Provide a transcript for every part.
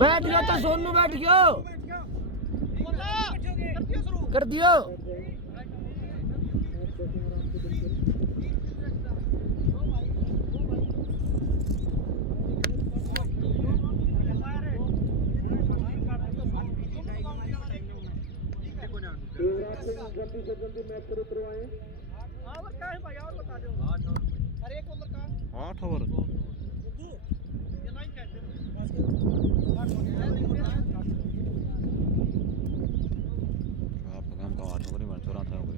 बैठ गया तो सोनू बैठ गयो कर दियो जल्दी से जल्दी मैच शुरू करवाएं। ओवर का है भाई और बता दो 8 ओवर अरे एक ओवर का 8 ओवर ये लाइन कैसे आपका काम का 8 ओवर ही बन 14 था ओवर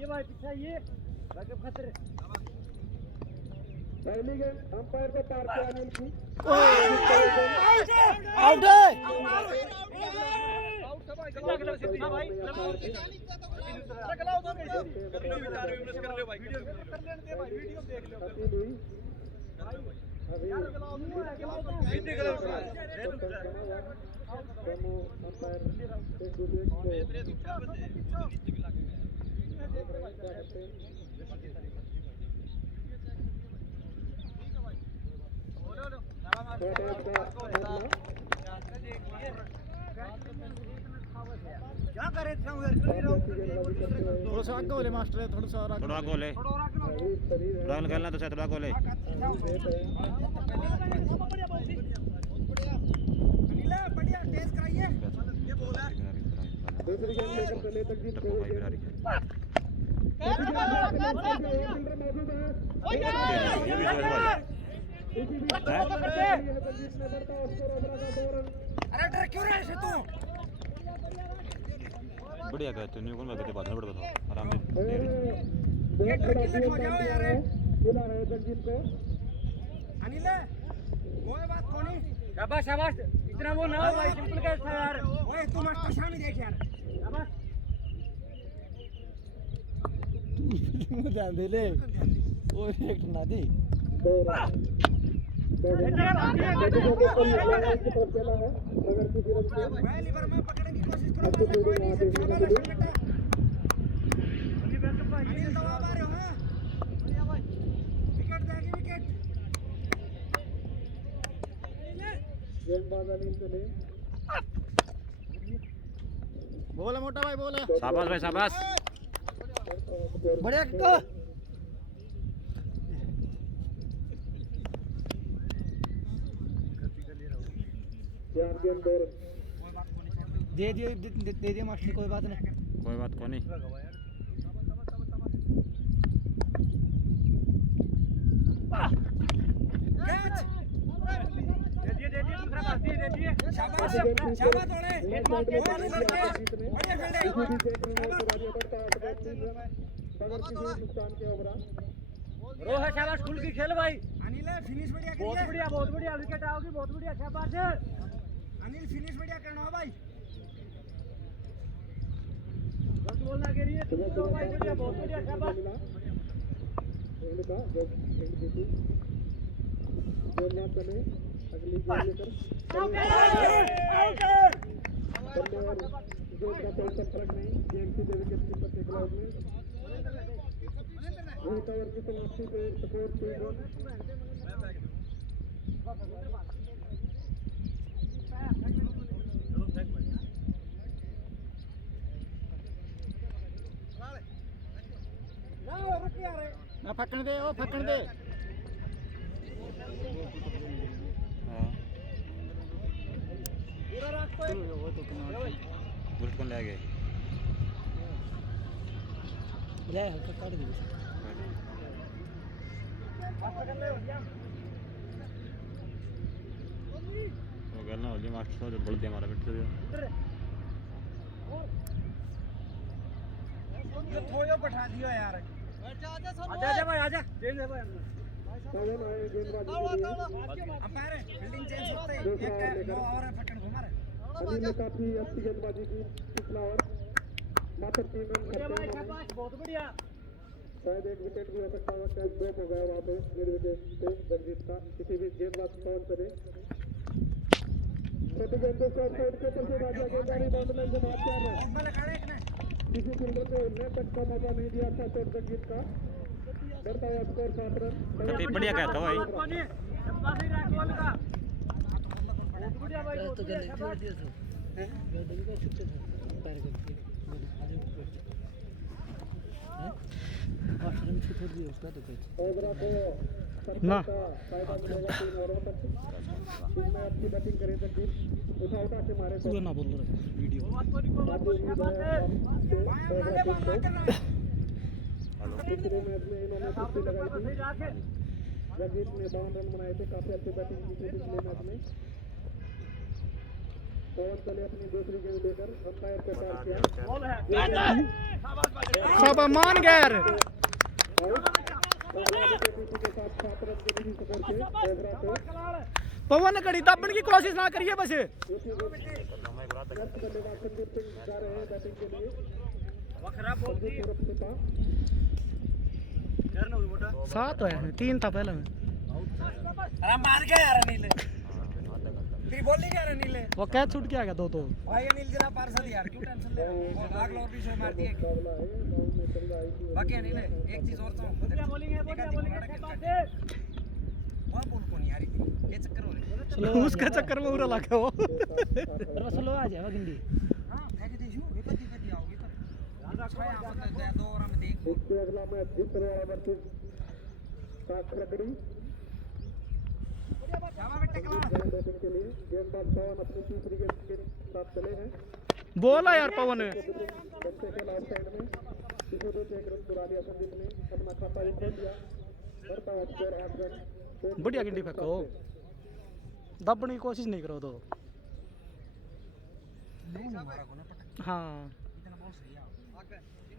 ये भाई पीछे ये रकब खतरे पहली गेंद अंपायर को पार किया अनिल की आउट है आउट है भाई गला गला सीधा भाई गला उधर कैसे वीडियो विचार विमर्श कर ले भाई वीडियो कर लेने दे भाई वीडियो देख लो यार गला उधर सीधे गला दोनों अंपायर एक दूसरे को नीचे भी लगे क्या करे थोड़ा सा आगे वाले मास्टर है थोड़ा सा और आगे थोड़ा गोल है थोड़ा खेलना तो शायद थोड़ा गोल है बढ़िया टेस्ट कराइए ये बोल है दूसरी गेंद लेकर चले तक जीत गए अरे डर क्यों रहा है तू बढ़िया कहते न्यू कौन कहते बात नहीं पड़ता था आराम से बहुत बड़ा हो जाओ यार बुला रहे जगजीत को अनिल कोई बात कोनी शाबाश शाबाश इतना वो ना हो भाई सिंपल कैसा यार ओए तू मस्त शामी देख यार शाबाश तू ध्यान दे ले वो एक ना दे भाई लीवर में पकड़ने की कोशिश करो कोई नहीं से शाबाश बेटा अनिल दबा आ रहे हो हां बढ़िया भाई विकेट जाएगी विकेट गेंदबाज अनिल चले बोल मोटा भाई बोल शाबाश भाई शाबाश बढ़िया तो चार गेंद दौर दे दियो मास्टर कोई बात नहीं कोई बात को नहीं कैच दे दिए दूसरा पास दे दिए शाबाश शाबाश थोड़े एक बार के लड़के बढ़िया फील्डिंग नुकसान के ओवर रोह शाबाश खुल की खेल भाई अनिल फिनिश बढ़िया करिए बहुत बढ़िया विकेट आओगी बहुत बढ़िया शाबाश अनिल फिनिश बढ़िया करना है भाई गलत बोलना के लिए तुम तो भाई बढ़िया बहुत बढ़िया शाबाश एंड का एंड देखिए बोलना चले अगली गेंद लेकर गेंद का कोई फर्क नहीं गेंद सीधे विकेट कीपर के ग्लाउंड में रोहित ओवर की समाप्ति पे स्कोर 3 रन ना फकन दे ओ फकन दे हां पूरा रात पे वो तो बुलेट कौन ले गए ले हल्का काट दे वो गलना हो गया मास्टर जो बोल दिया हमारा बिट दिया ये थोड़ा बैठा दियो यार आजा भाई आजा चेंज है भाई सावन आए गेंदबाजी के लिए अंपायर फील्डिंग चेंज होते हैं एक नो ओवर है पकड़ घुमा रहे अनिल ने काफी अच्छी गेंदबाजी की पिछला ओवर मात्र 3 रन बढ़िया करते भाई हैं शाबाश बहुत बढ़िया शायद एक विकेट भी हो सकता है, कैच ड्रॉप हो गया वहाँ पे निर्विकेट से जगजीत का। किसी भी गेंदबाज पवन करे छोटी गेंद को शॉर्ट साइड के ऊपर से भागा, गेंदबाजी बाउंड्री लाइन से बाहर जा रहा है। किसी फील्डर को हिलने तक का मौका नहीं दिया था शॉट जगजीत का। बढ़ता हुआ स्कोर 7 रन। बढ़िया कहता भाई। तो गले छोड़ दिया था हैं गले को छुट्टे था पैर करके आज हैं आश्रम से छोड़ दिया उसका तो कुछ ओवरा को ना फायदा मिलेगा 3 ओवरों तक। इसमें अच्छी बैटिंग करे जगजीत, उठा उठा के मारे। पूरा ना बोल रहे वीडियो तीसरे मैच में इन्होंने 50 लगाई थी। जगजीत ने 52 रन बनाए थे, काफी अच्छी बैटिंग की थी पिछले मैच में। पवन चले अपनी दूसरी गेंद लेकर अंपायर को पार किया। सब मान गए यार के साथ 7 रन के बिजली स्कोर के ओवरा को पवन कड़ी दबने की कोशिश ना करिए बस बल्लेबाज संदीप सिंह जा रहे हैं बैटिंग के लिए। सूरज सिपा 7 है 3 था पहले में अरे मार गया यार अनिल फिर बोल नहीं जा रहा अनिल वो कैच छूट गया 2 तो भाई अनिल जरा पार्षद यार क्यों टेंशन ले रहा है भाग लो और भी शो मार दिए मुकाबला है, गाँव में चल रहा है। बाकी अनिल एक चीज और तो बढ़िया बॉलिंग है वहां बोल कौन यार ये चक्कर हो रहे उसका चक्कर में पूरा लगा वो स्लो आ जाएगा गिंडी हां फेंक दे शू ये कदी आओगे तो ध्यान रखो यहां पर 2 ओवर में देख इसके अगला मैच जितवाड़ा वर्सेस काकरगड़ी जावा बेटे क्लास बैटिंग के लिए। गेंदबाज पवन अपनी तीसरी गेंद के साथ चले हैं। बोला यार पवन बच्चे के लास्ट साइड में किसी भी एक रन चुरा लिया संदीप ने, अपना खाता भी खोल दिया। बढ़ता हुआ स्कोर 8 रन। बढ़िया गिंडी फेंको दबने की कोशिश नहीं करो तो हाँ इतना बहुत सही है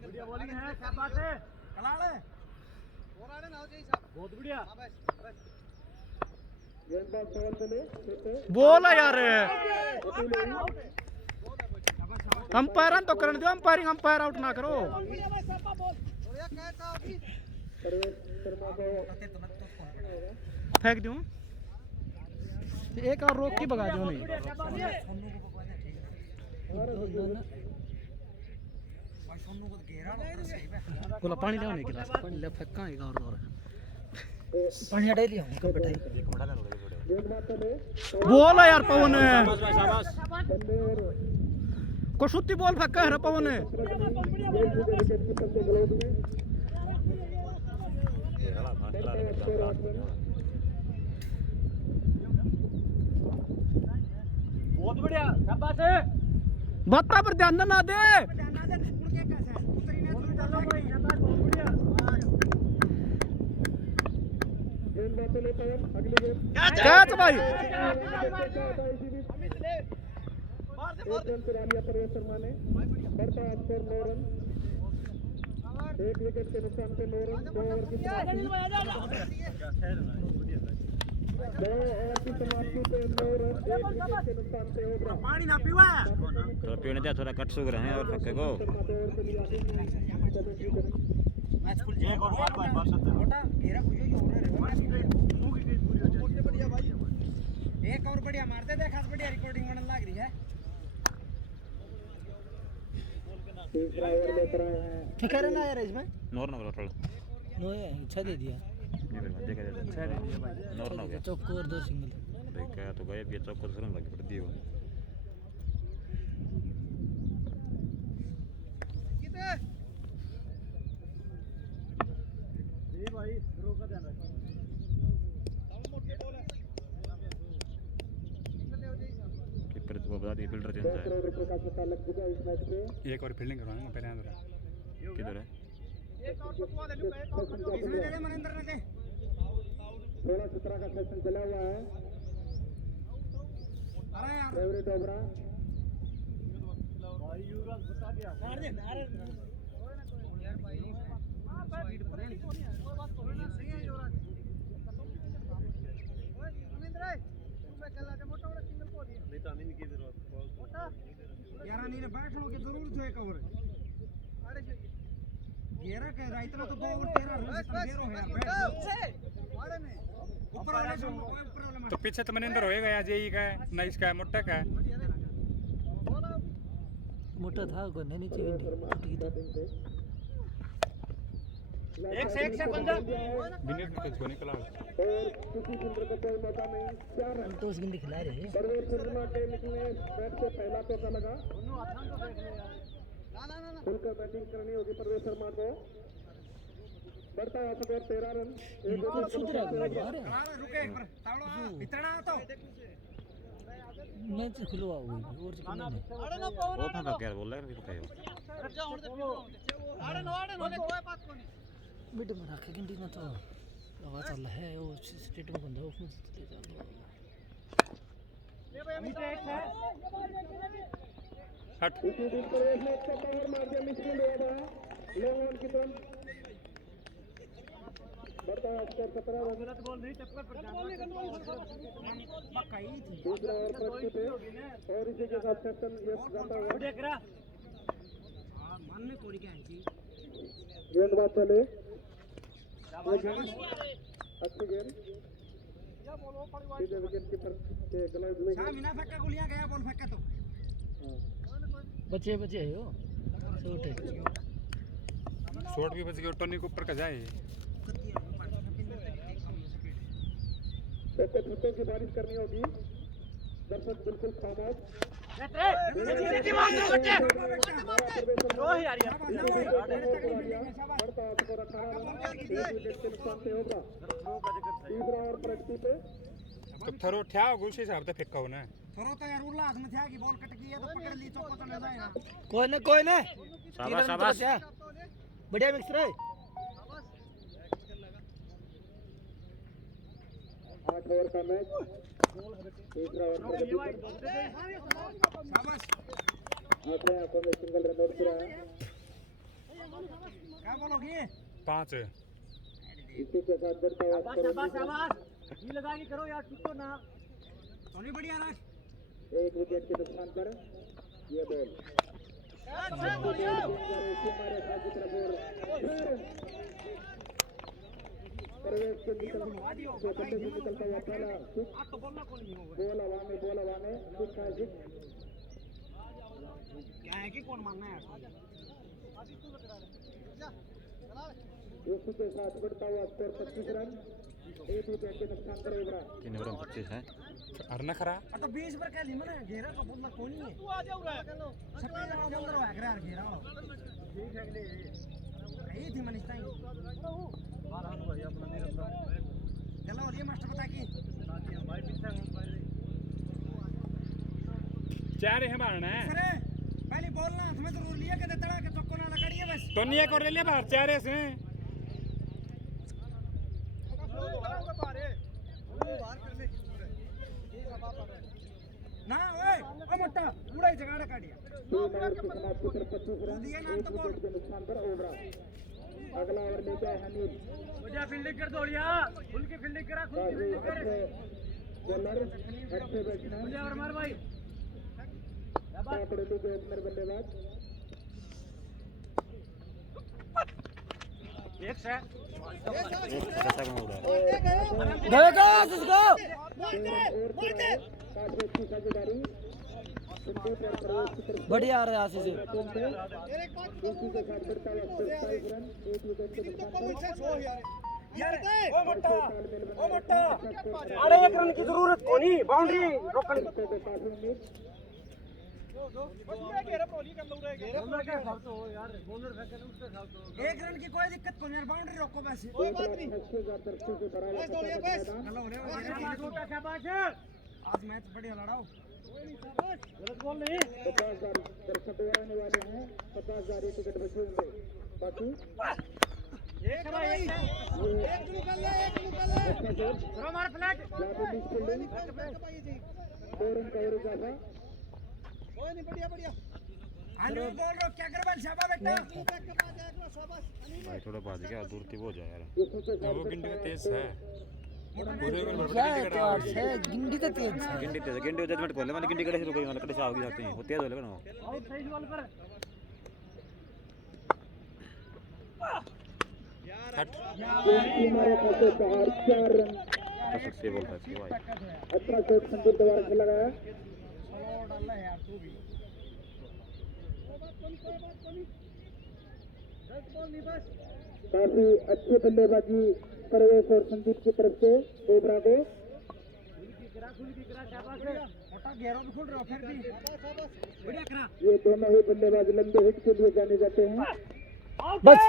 बढ़िया बॉलिंग है क्या बात है कलाल और आने ना हो जाए साहब बहुत बढ़िया गेंदबाज पवन चले बोला यार अंपायर तो करने दो अंपायरिंग अंपायर आउट ना करो परवेश शर्मा को फेंक दूं एक और रोक की भगा दो नहीं बोला पानी ले आने गिलास पानी ले फेंका एक और पानी हटा लिया कब बैठाई गेंदबाज चले बोला यार पवन बंदे और कुशुत्ती बॉल फेंका है पवन विकेट कीपर के ग्लोव में। बढ़ता हुआ स्कोर 8 रन। बहुत बढ़िया शाबाश है बत्ता पर ध्यान ना दे गेंदबाज चले पवन, अगली गेंद कैच भाई एक रन चुरा लिया परवेश शर्मा ने। बढ़ता हुआ स्कोर 9 रन। एक विकेट के नुकसान पे 9 रन। 2 ओवर की समाप्ति 2 ओवर की समाप्ति पे 9 रन। 1 विकेट के नुकसान पे ओवरा पानी ना पीवा थोड़ा पीने दिया थोड़ा कट सूख रहे हैं और फक्के को शर्मा 2 ओवर के लिए आगे की कमेंट्री करी। मैच खुल जाए और बात बेटा घेरा कुछ जो हो रहा है बढ़िया भाई एक और बढ़िया मारते थे खास बढ़िया रिकॉर्डिंग बनने लग रही है तीसरा ओवर लेकर आए हैं। ठीक है ना यार इसमें नॉर ना करो थोड़ा नो है 6 दे दिया ये फिर देखा जाए 6 दे दिया भाई नॉर ना हो गया चौको और 2 सिंगल देखा तो गए ये चौक को शर्म लगी पड़ दी वो ये भाई ड्रॉ का ध्यान रखो कीपर तो बता दी फील्डर चेंज 10 करोड़ रुपए का सट्टा लग चुका है इस मैच पे। एक और फील्डिंग करवाएंगे पहले अंदर किधर है इसमें दे दे मनिंदर ने दे 16-17 का सेशन चला हुआ है। अरे यार फेवरेट ओवरा भाई युवराज बता दिया मार दे यार भाई स्पीड पर नहीं कोई बात तो सही है युवराज ओए मनिंदर तू पे चला के मोटा बड़ा सिंगल को दिया नहीं तो अनिल की जरूरत मोटा यार अनिल बैठने की जरूरत है एक ओवर अरे घेरा के राइट में तो 2 और 13 रन से घेरो है यार ऊपर वाले से ऊपर वाले तो पीछे तो मनिंदर होएगा या जेई का है ना इसका है मोटा का है मोटा था को नहीं चाहिए टूटी था एक से बंदा बिनेट में कुछ निकला और किसी फिल्डर को कोई मौका नहीं 4 रन तो उसके खिला रहे परवेज शर्मा के निकले बैट से पहला टोका लगा खुलकर बैटिंग करनी होगी परवेज शर्मा को बढ़ता है स्कोर 13 रन बिल्कुल सुधरा यार रुके एक बार तावड़ा इतना तो मैच खुलवा हुई और कितना नहीं वो था क्या बोल रहा है फिर कहो बेटे मरा के गंडी ना तो आवाज चल है वो स्टेट में बंदा उसमें ले जा हट इसी दिन परवेज ने अच्छा पावर मार दिया मिस्टर ले था लॉन्ग ऑन की तरफ बढ़ता है स्कोर 17 रन गलत बॉल नहीं टक्कर पर जाना पक्का ही थी दूसरा ओवर प्रगति पे और इसी के साथ सेशन यस जाता हुआ देख रहा हां मन में कोरी क्या है गेंदबाज चले अच्छी गेंद सीधे विकेट कीपर के ग्लव्स में साला बिना फक्का गोलियां गया बॉल फक्का तो बचे बचे है वो शॉट है शॉट भी बच गया टोनी के ऊपर का जाए छक्के छक्कों की बारिश करनी होगी दर्शक बिल्कुल खामोश बढ़ता है स्कोर 18 रन एक विकेट के नुकसान से होगा तीसरा ओवर प्रगति पे तो थरो ठ्या गुलशी साहब तो फेंका हो ना थोड़ा तो यार उल्ला हाथ में था कि बॉल कट गई है तो पकड़ ली चौको तो ले जाएगा कोई ना शाबाश शाबाश बढ़िया मिक्स रे 8 ओवर का मैच तीसरा ओवर प्रगति पे शाबाश आखिरी आंखों में सिंगल रन आउट किया क्या बोलोगे 5 इसी के साथ बढ़ता हुआ स्कोर शाबाश ये लगा के करो यार टूटो ना सोनी बढ़िया रख एक विकेट के नुकसान पर ये बॉल परवेज से निकलता हुआ पहला आप तो बोलना कौन नहीं होगा बॉल हवा में सिक्का सिक्स क्या है कि कौन मानना है इसी के साथ बढ़ता हुआ स्कोर 25 रन एक विकेट के नुकसान पर उभरा कितने ओवर में 25 है अरना खरा तो 20 पर क्या लिमन है घेरा तो बोलना कौन नहीं है तू आ जा उरा सबके नाम बोल रहा है यार घेरा ठीक है अगले यही थी मनीषा ही चलो और ये मास्टर बता की चार है मारना है अरे पहले बॉल ना हाथ में जरूर लिया के तड़ा के चक्को ना लगाड़िए बस टोनी एक और ले लिया बाहर चार से ना ओए ओ मोटा पूरा ही जगाड़ा काटिया 3 ओवर की समाप्ति पर 25 रन एक विकेट के नुकसान पर उभरा अगला ओवर लेके आए हनीफ बढ़िया फील्डिंग कर दौड़िया खुल के फील्डिंग करा खुल के काफी फील्डिंग कर अच्छे बॉलर अच्छे बैट्समैन बढ़िया और मार भाई टॉप के ओपनर बल्लेबाज एक से कैसा कौन हो रहा है गएगा इसको काफी अच्छी साझेदारी संदीप और परवेज की तरफ बढ़िया आ रहा है आशीष इसी के साथ बढ़ता हुआ स्कोर 27 रन एक विकेट के नुकसान पर यार ओ मोटा अरे एक रन की जरूरत कोनी बाउंड्री रोकनी के काफी उम्मीद एक रन की कोई दिक्कत को यार बाउंड्री रोको बस 1,80,000 दर्शकों से भरा हुआ मैदान छोटा शाबाश आज मैच बढ़िया लड़ाओ गलत बॉल नहीं 50,000 दर्शक आने वाले हैं 50,000 टिकट बचे होंगे बाकी एक निकल ले थ्रो मार फ्लैट लाभिनी फील्डिंग 2 रन का एवरेज था अनिल बोल रहा क्या कर बल शाबाश बेटा भाई थोड़ा बाज गया दूर थी वो जाए यार इसी के साथ वो गिंडी में तेज है पूरे में क्या है गिंडी तो तेज है गिंडी जजमेंट खोले मैंने गिंडी कड़े से कोई मतलब कड़े से आओगी जाते हैं वो तेज हो लेगा ना और सही बॉल पर हमारे खाते 4 रन। से बोलता है भाई। अच्छा शॉट संदीप द्वारा खेला गया। काफी अच्छी बल्लेबाजी परवेश और संदीप की तरफ से कोबरा को। ये दोनों ही बल्लेबाज लंबे हिट के लिए जाने जाते हैं। बस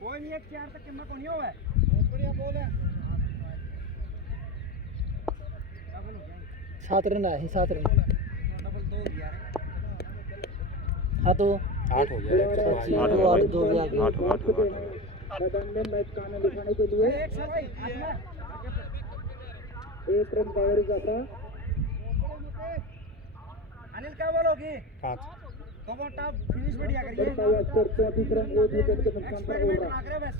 कोई नहीं, एक 4 तक कितना को नहीं हुआ है। बढ़िया बॉल है। 7 रन आए हैं, 7 रन। डबल 2 दिया है। हाँ तो 8 हो गया। 8 8 हो हो गया, 8 2 गया। 8 मैदान में मैच का आनंद उठाने के लिए एक सौ भाई, 1 रन पावर जाता। अनिल क्या बोलोगी? 5 तो वो टॉप फिनिश बढ़िया करिए। बढ़ता हुआ स्कोर 34 रन 1 विकेट के नुकसान पर हो एक्सपेरिमेंट रहा। ना करे बस।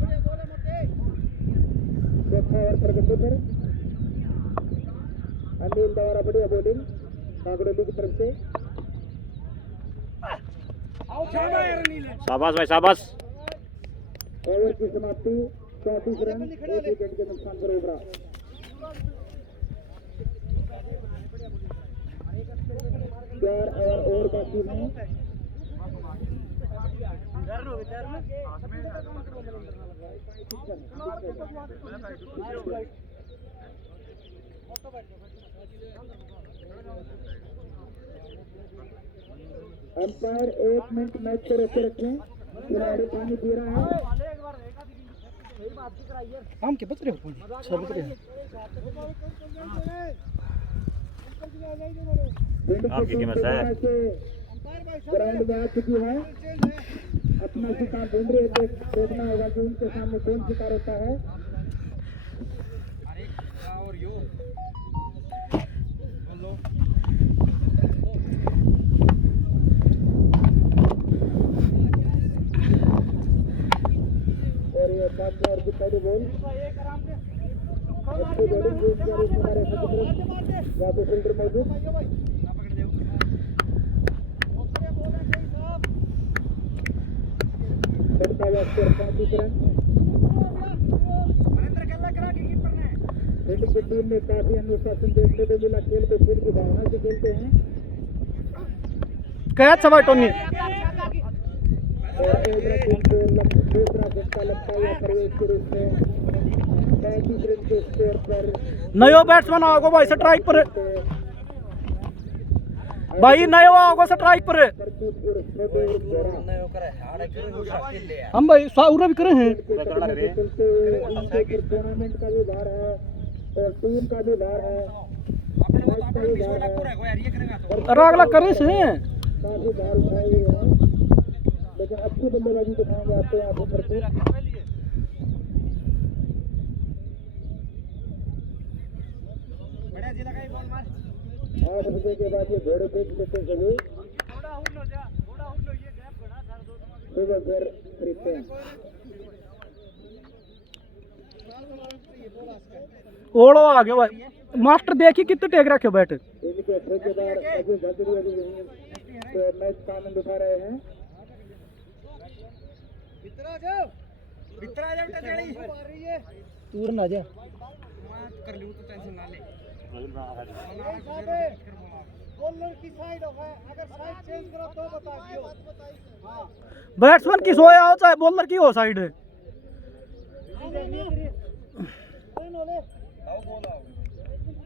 बढ़िया बोले मते। चौथा ओवर पर गड्ढे पर अनिल द्वारा बढ़िया बॉलिंग कागड़ोली की तरफ से। आओ शाबाश यार अनिल। शाबाश भाई शाबाश। ओवर की समाप्ति 34 रन 1 विकेट के नुकसान पर उभरा। 4 ओवर बाकी हैं। अंपायर 1 मिनट मैच को रोके रखें। खिलाड़ी पानी पी रहा है। आम के बच रहे हो पानी, सब बच रहे हैं। आपकी कीमत है। ग्राउंड में आ चुकी है। अपना शिकार ढूंढ रही है। देखना होगा कि उनके सामने कौन शिकार होता है। और यो बोलो। और ये 5 ओवर की पहली बॉल। अच्छी बॉलिंग हमारे यहाँ पे फील्डर मौजूद। बढ़ता हुआ स्कोर 35 रन। महेंद्र कल्ला करा के कीपर ने। फील्डिंग की टीम में काफी अनुशासन देखने को मिला। खेल को खेल की भावना से खेलते हैं। कैच है भाई टोनी। और टीम को दूसरा झटका लगता हुआ प्रवेश के रूप में 35 रन के स्कोर पर नयो बैट्समैन आओगे भाई स्ट्राइक पर। भाई नयो आओगे स्ट्राइक पर। हम भाई साउरा भी करे हैं। टूर्नामेंट का भी भार है और टीम का भी भार है। अपने वो तो अपने पिछले को रखो यार, ये करेगा तो। अगला करे से काफी भार उठाए हुए हैं। लेकिन अच्छी बल्लेबाजी दिखाएंगे आपको यहाँ पर। बढ़िया जी लगाई बॉल मार। 8 बजे के बाद ये घोड़े देख लेते सभी। थोड़ा हुड लो जा, थोड़ा हुड लो, ये गैप बना कर दो। सुबह फिर खरीदते हैं। ओड़ो आ गया भाई। मास्टर देखिए कितने टेक रखे बैठ। इनके ठेकेदार अजय झांझड़ी अभी यहीं से मैच का आनंद उठा रहे हैं। भीतर आ जाओ बेटा जड़ी। तूर ना जा। बात कर लूं तो टेंशन ना ले। बॉलर की साइड है, अगर साइड चेंज करो तो बता दियो। हां बैट्समैन की सोया हो चाहे बॉलर की हो साइड। आओ बोल आओ।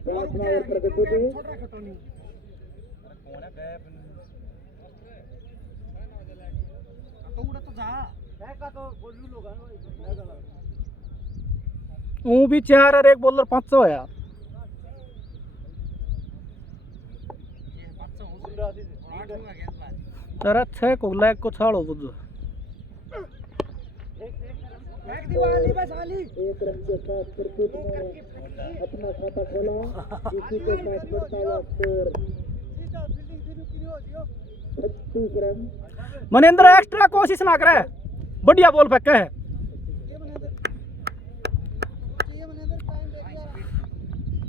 प्रार्थना और प्रगति पे छोटा खटोनी कौन है गैप। तो उड़ा तो जा बैक का तो बोलू लोग है वो भी 4 और 1 बॉलर 500 है यार। ये 500 हो गया 8 होगा गैप बाद। तेरा 6 को लैग को छाड़ो बुझ। बैक दीवाली बस आली। 1 रन के साथ प्रतीक ने अपना खाता खोला। इसी के साथ बढ़ता हुआ स्कोर 36 रन। मनेंद्र एक्स्ट्रा कोशिश ना करे। बढ़िया बॉल फेंका है।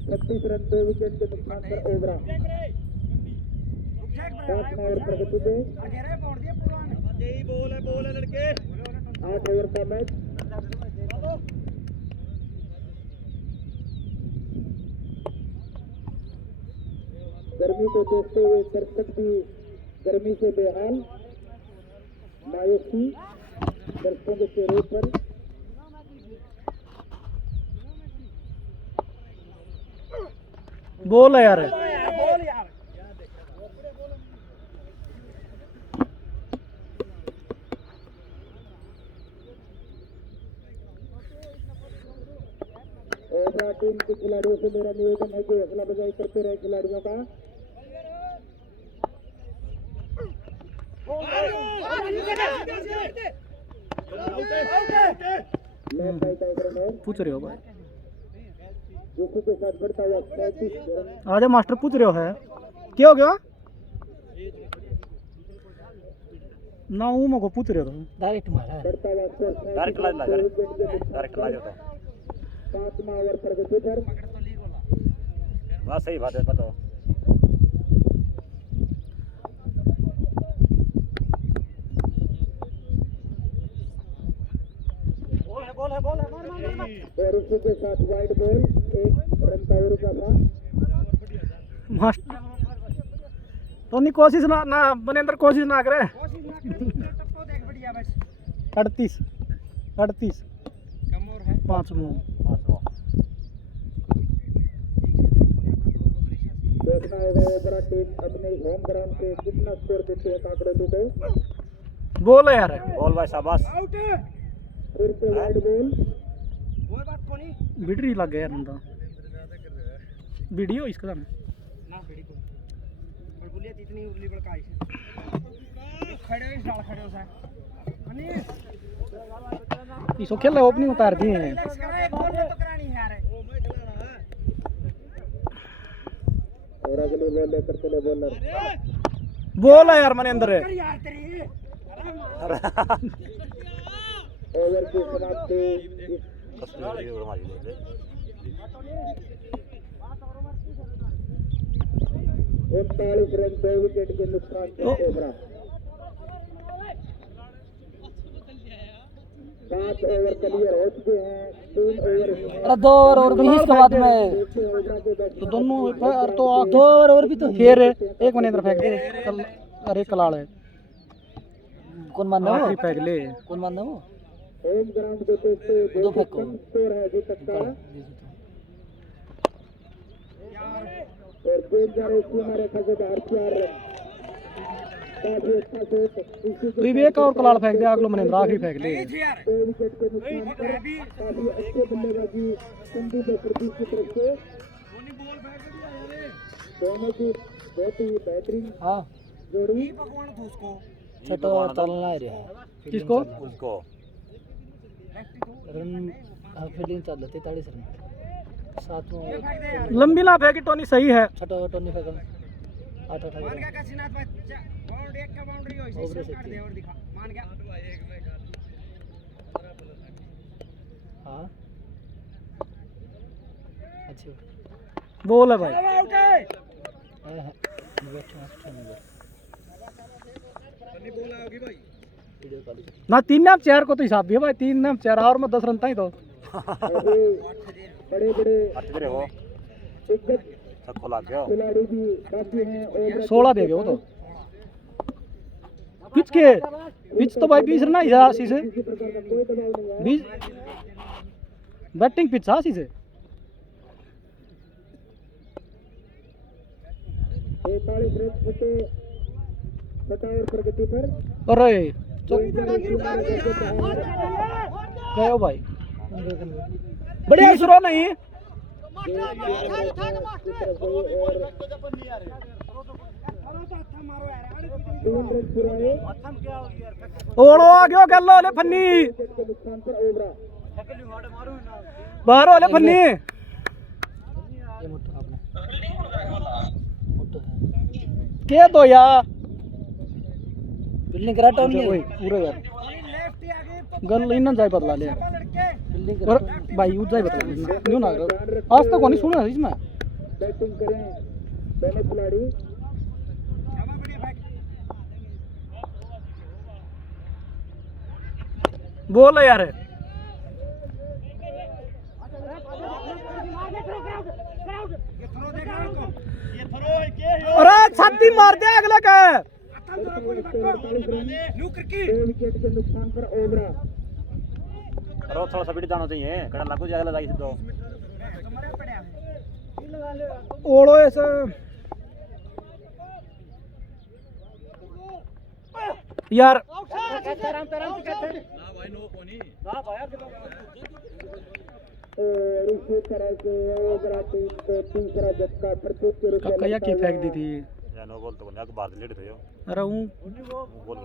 36 रन 2 विकेट के नुकसान पर ओवरा। 7 ओवर प्रगति पे 8 ओवर का मैच। गर्मी को देखते हुए दर्शक भी गर्मी से बेहाल, मायूसी दर्शकों के चेहरे पर। बोल है यार। ओबरा टीम के खिलाड़ियों से मेरा निवेदन है कि हौसला बजाई करते रहे खिलाड़ियों का। पूछ रहे हो भाई, उसी के साथ बढ़ता हुआ 35 रन। आजा मास्टर पूछ रहे हो है क्या हो गया ना, वो मको पूछ रहे हो डायरेक्ट मारा है। बढ़ता हुआ स्कोर डायरेक्ट ला डायरेक्ट ला जाता 7वां ओवर प्रगति पर। बात सही बात है बताओ। और उसी के साथ वाइड बॉल 1 रन का ओवर का था। मास्टर तो नहीं कोशिश ना ना बनेंद्र कोशिश ना करे। 38 5 मूव। देखना होगा ओबरा टीम अपने होम ग्राउंड पे कितना स्कोर देते हैं काकड़ों को। बोल है यार। बोल भाई शाबाश। फिर से वाइड बॉल। बैटरी लग गया बंदा वीडियो इसका ना इतनी उबली बड़का खड़े हो सा इसको खेल ओपनिंग उतार दिए हैं। और अगली बॉल लेकर चले बॉलर। बोल है यार मनेंद्र। ओवर की समाप्ति। 39 रन 2 विकेट के नुकसान से ओबरा। 7 ओवर क्लियर हो चुके हैं। 3 ओवर 2 ओवर भी इसके बाद में तो दोनों तो 2 ओवर भी तो फिर एक मनेंद्र फेंक दे अरे कलाड़ है कौन मानना हो फेंक ले कौन मानना हो। होम ग्राउंड पे देखते हुए 2 स्कोर है अभी तक का। और गेंद जा रही सीमा रेखा से बाहर 4 रन। काफी अच्छा शॉट। तू भी एक और कलाड़ फेंक दे अगलो मनेंद्र आखिरी फेंक ले। 2 विकेट के नुकसान पर काफी अच्छे बल्लेबाजी संदीप बख्शी की तरफ से। दोनों की बहुत ही बेहतरीन जोड़ी। छठो चलना है किसको उसको रन फील्डिंग चल 43 रन 7 लंबी ना फेंकी टोनी सही है। छठो टोनी फेंकन 8 हाँ अच्छी बोल है भाई। ना 3 नाम 4 को तो हिसाब भी है भाई। 3 नाम 4 और मैं 10 रन ही तो बड़े बड़े अच्छे हो दिग्गज सबको ला गया खिलाड़ी भी काफी हैं। 16 दे गए वो तो पिच तो भाई 20 रन ही आसी से किसी प्रकार का कोई दबाव नहीं है। 20 बैटिंग पिच आसी से 43 रन छठे ओवर प्रगति पर। अरे गयो भाई बढ़िया शुरू नहीं ओड़ो आ गयो गल्लो ले फन्नी बाहर वाले फन्नी के दो यार बिल्डिंग करा टाउन में पूरा यार गल इन जाय बदला ले और भाई यूज जाय बदला न्यू ना आज तक कोनी सुना इसमें। बैटिंग करें दोनों खिलाड़ी। बोल यार। अरे छाती मार दे अगले का। विकेट के नुकसान पर ओबरा करो थोड़ा सा जाना चाहिए कड़ा लागू जाएगा लगाई सिद्धो ओड़ो ऐसा यार। और इसी तरह से ओबरा टीम को तीसरा झटका प्रत्येक के रूप में कक्का की फेंक दी थी। या नो बोल तो बना के बाहर लेट थे अरे हूँ बोल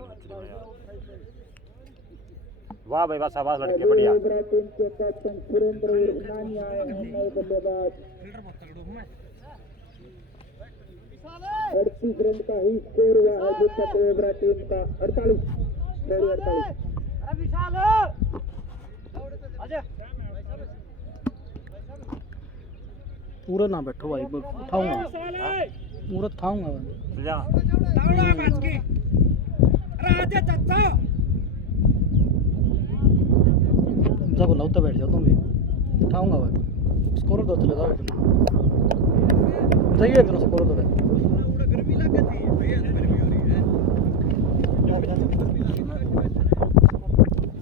वाह भाई वाह शाबाश लड़के बढ़िया ओबरा टीम के कैप्टन सुरेंद्र उर्फनानी आए हैं नए बल्लेबाज। 38 रन का ही स्कोर हुआ है विकेट ओबरा टीम का 48 पूरा ना बैठो भाई उठाऊंगा पूरा उठाऊंगा जा जब लाओ तो बैठ जाओ तुम भी उठाऊंगा भाई स्कोर दो चले जाओ जाइए इधर स्कोर दो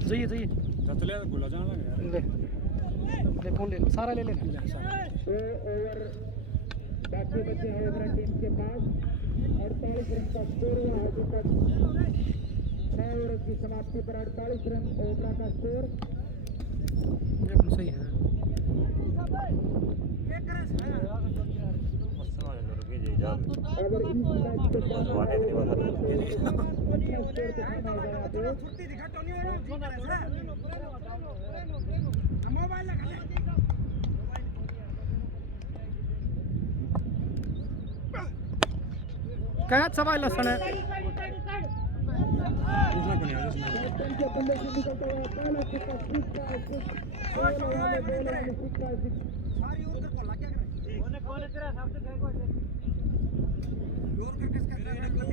जाइए जाइए चले गुला जाना ले ले कौन ले सारा ले लेना 2 ओवर बाकी बचे हैं ओबरा टीम के पास 48 रन का स्कोर हुआ है अभी तक 6 ओवर की समाप्ति पर 48 रन ओबरा का स्कोर। ये सही है। अगर इस मैच के साथ स्कोर दिखाना होगा यहाँ पे क्या सवाल लसन है कैप्टन के बल्ले से निकलता हुआ पहला छक्का सिक्का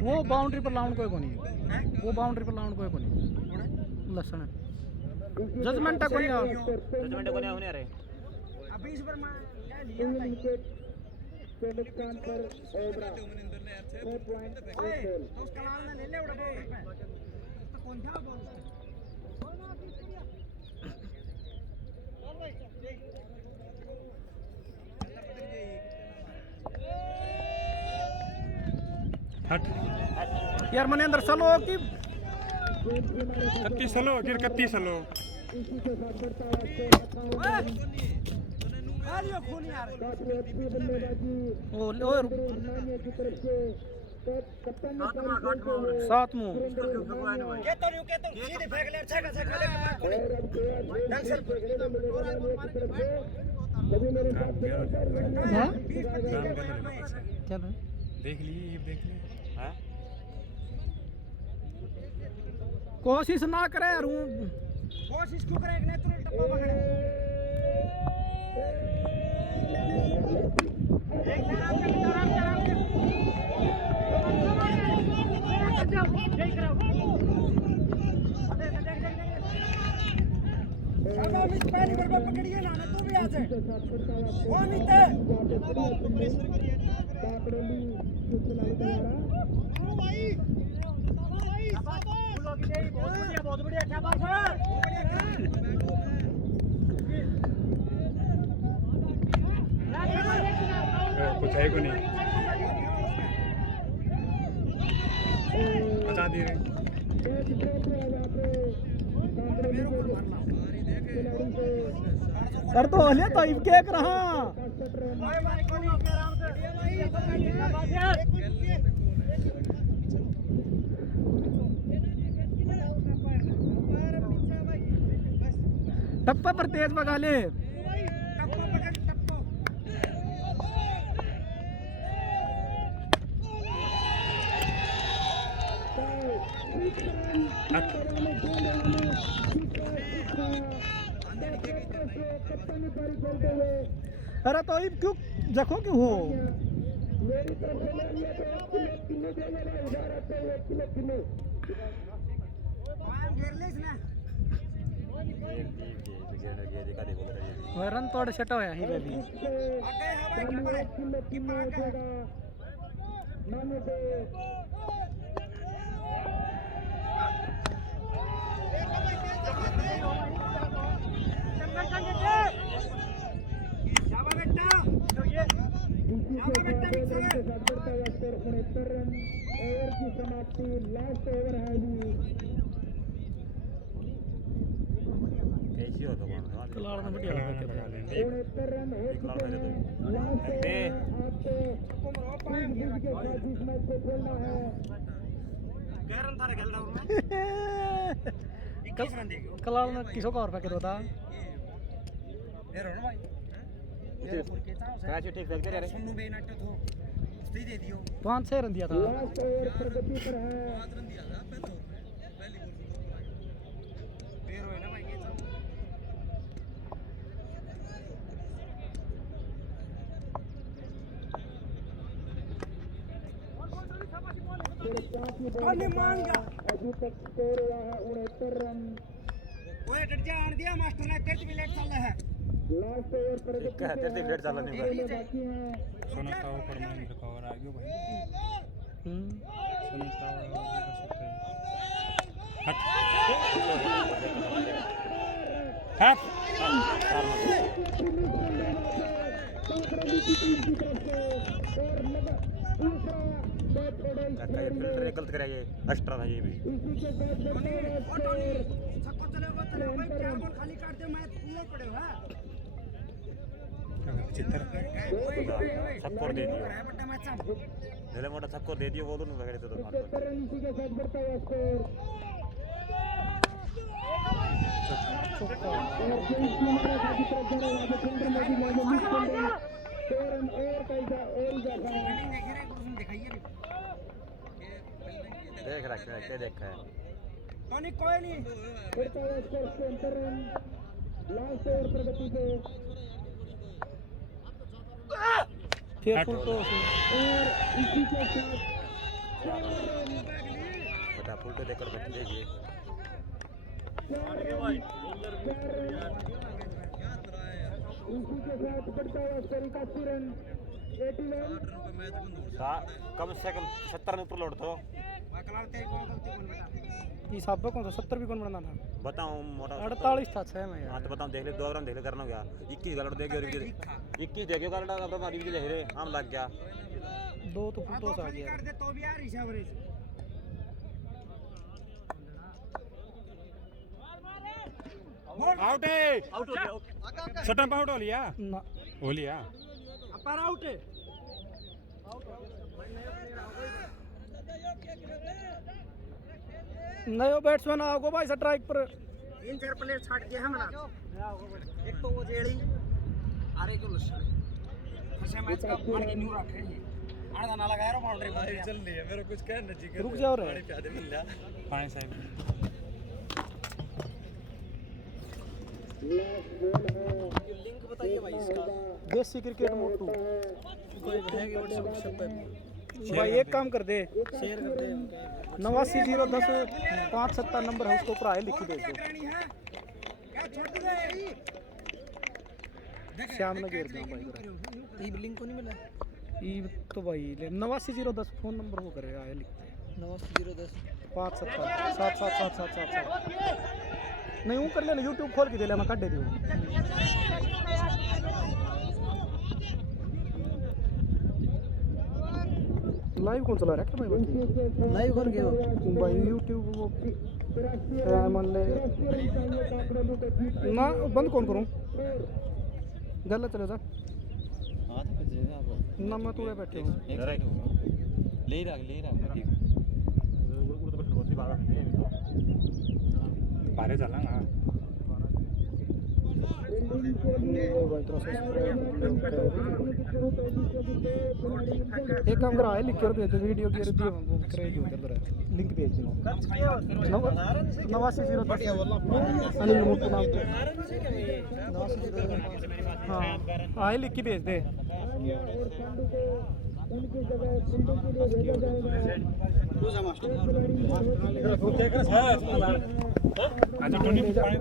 वो बाउंड्री पर लाउंड कोई कोनी वो बाउंड्री पर लाउंड कोई कोनी लसन है जजमेंट है कोनी जजमेंट को नहीं होने रे अभी इस पर विकेट के नुकसान पर ओबरा 4 पॉइंट यार मनेंद्र चलो कि 31 चलो फिर 31 चलो इसी के साथ बढ़ता हुआ स्कोर काफी अच्छी बल्लेबाजी उर्फनानी की तरफ से कप्तान ने सात मुंह और अब कभी मेरे साथ क्या भाई देख लिए ये देख लिए हैं कोशिश ना करे यार कोशिश क्यों करेगा ने तुरंत टप्पा पकड़े पहली बार पकड़िए ना तू भी आ जाए वो अमित काकड़ोली के खिलाड़ी द्वारा बहुत बढ़िया शाबाश कुछ है को नहीं बता दे रहे कैच ब्रेक है वहाँ पे काकड़ोली के खिलाड़ी से सर तो हले तो इब के रहा 65 रन टप्पा पर तेज भगा ले कप्तानी पारी खेलते हुए अरे तो इब क्यों जखो क्यों हो मेरी तरफ से मैं ये तो एक किलो देने का इशारा है एक किलो ये देखा देखो मेरा ये वह रन तोड़ छटा होया ही बेबी समाप्ति लास्ट ओवर है कैसी हो तो कौन कलाड़ में बढ़िया लगा के 69 रन हो चुके हैं लास्ट ओवर आपको इस मैच को खेलना है कलाड़ में किसो का और पैकेट होता कैसे ठीक सकते रे 5 6 रन दिया था लास्ट ओवर प्रगति पर है अभी तक स्कोर हुआ है 69 रन लास्ट ओवर प्रगति क्या तेरे से लेट चला नहीं भाई बाकी है सोनता हो परमानेंट का और आगे भाई सोनता हो हट काका ये फिल्टर गलत करा ये एक्स्ट्रा था ये भी चित्तर छक्कर दे दियो ढेले मोटा छक्कर दे दियो बोलो ना बगैर तो मार 75 रन इसी के साथ बढ़ता हुआ स्कोर और जो इस टीम का साथी तरफ जा रहा है डिफेंडर में भी लाने मिस कर रहे हैं 6 रन और का इजाफा देख रखा है क्या देखा है बढ़ता हुआ स्कोर 70 रन लास्ट ओवर प्रगति पे फिर फुल तो और इसी के साथ बता फुल तो देखकर बच देखिए इसी के साथ बढ़ता हुआ स्कोर 81 रन 81 कम से कम 70 रन ऊपर लौट तो इस हिसाब कौन सा 70 भी कौन बनाना था बताऊं मोटा 48 था 6 में हाँ यार तो बताऊं देख ले 2 रन देख ले करना क्या 21 गलत देख गया 21 देखियो गलत अब हमारी भी ले रे हम लग गया 2 तो फुल तो आ गया आउट है सटन आउट हो लिया ना हो लिया नयो बैट्समैन आओगे भाई स्ट्राइक पर 3-4 प्लेयर छाट के हम ना एक तो वो जेड़ी आरे को लक्षण फसे मैच का पानी की न्यू रखे हैं आना ना लगाया रो बाउंड्री पर चल रही है मेरे कुछ कहना चाहिए रुक जाओ रे प्यादे मिल जा पानी साहब लिंक बताइए भाई इसका देसी क्रिकेट मोटू कोई है कि व्हाट्सएप पे भाई एक काम कर दे शेयर कर दे 89 010 570 नंबर है उसको ऊपर आए लिख के भेज दो शाम में घेर दूँ भाई ई लिंक को नहीं मिला ये तो भाई ले 89 010 फोन नंबर वो करे आए लिखते 89 010 570 77777 नहीं वो कर लेना यूट्यूब खोल के दे लेना काट दे दियो लाइव कौन चला रहा है क्या भाई लाइव कर गए भाई यूट्यूब वो मान ले ना बंद कौन करूं गलत चले जा हां तो फिर आप ना मैं तूने बैठे हूं ले रहा उड़ तो बहुत ही बात है बारे चला ना एक काम करा है लिख कर भेज दो वीडियो की रिव्यू करेगी उधर लिंक भेज दो 89 010 अनिल मोटू नाम हाँ आए लिख के भेज दे उनकी जगह फील्डिंग के लिए भेजा जाएगा अच्छा टोनी को पानी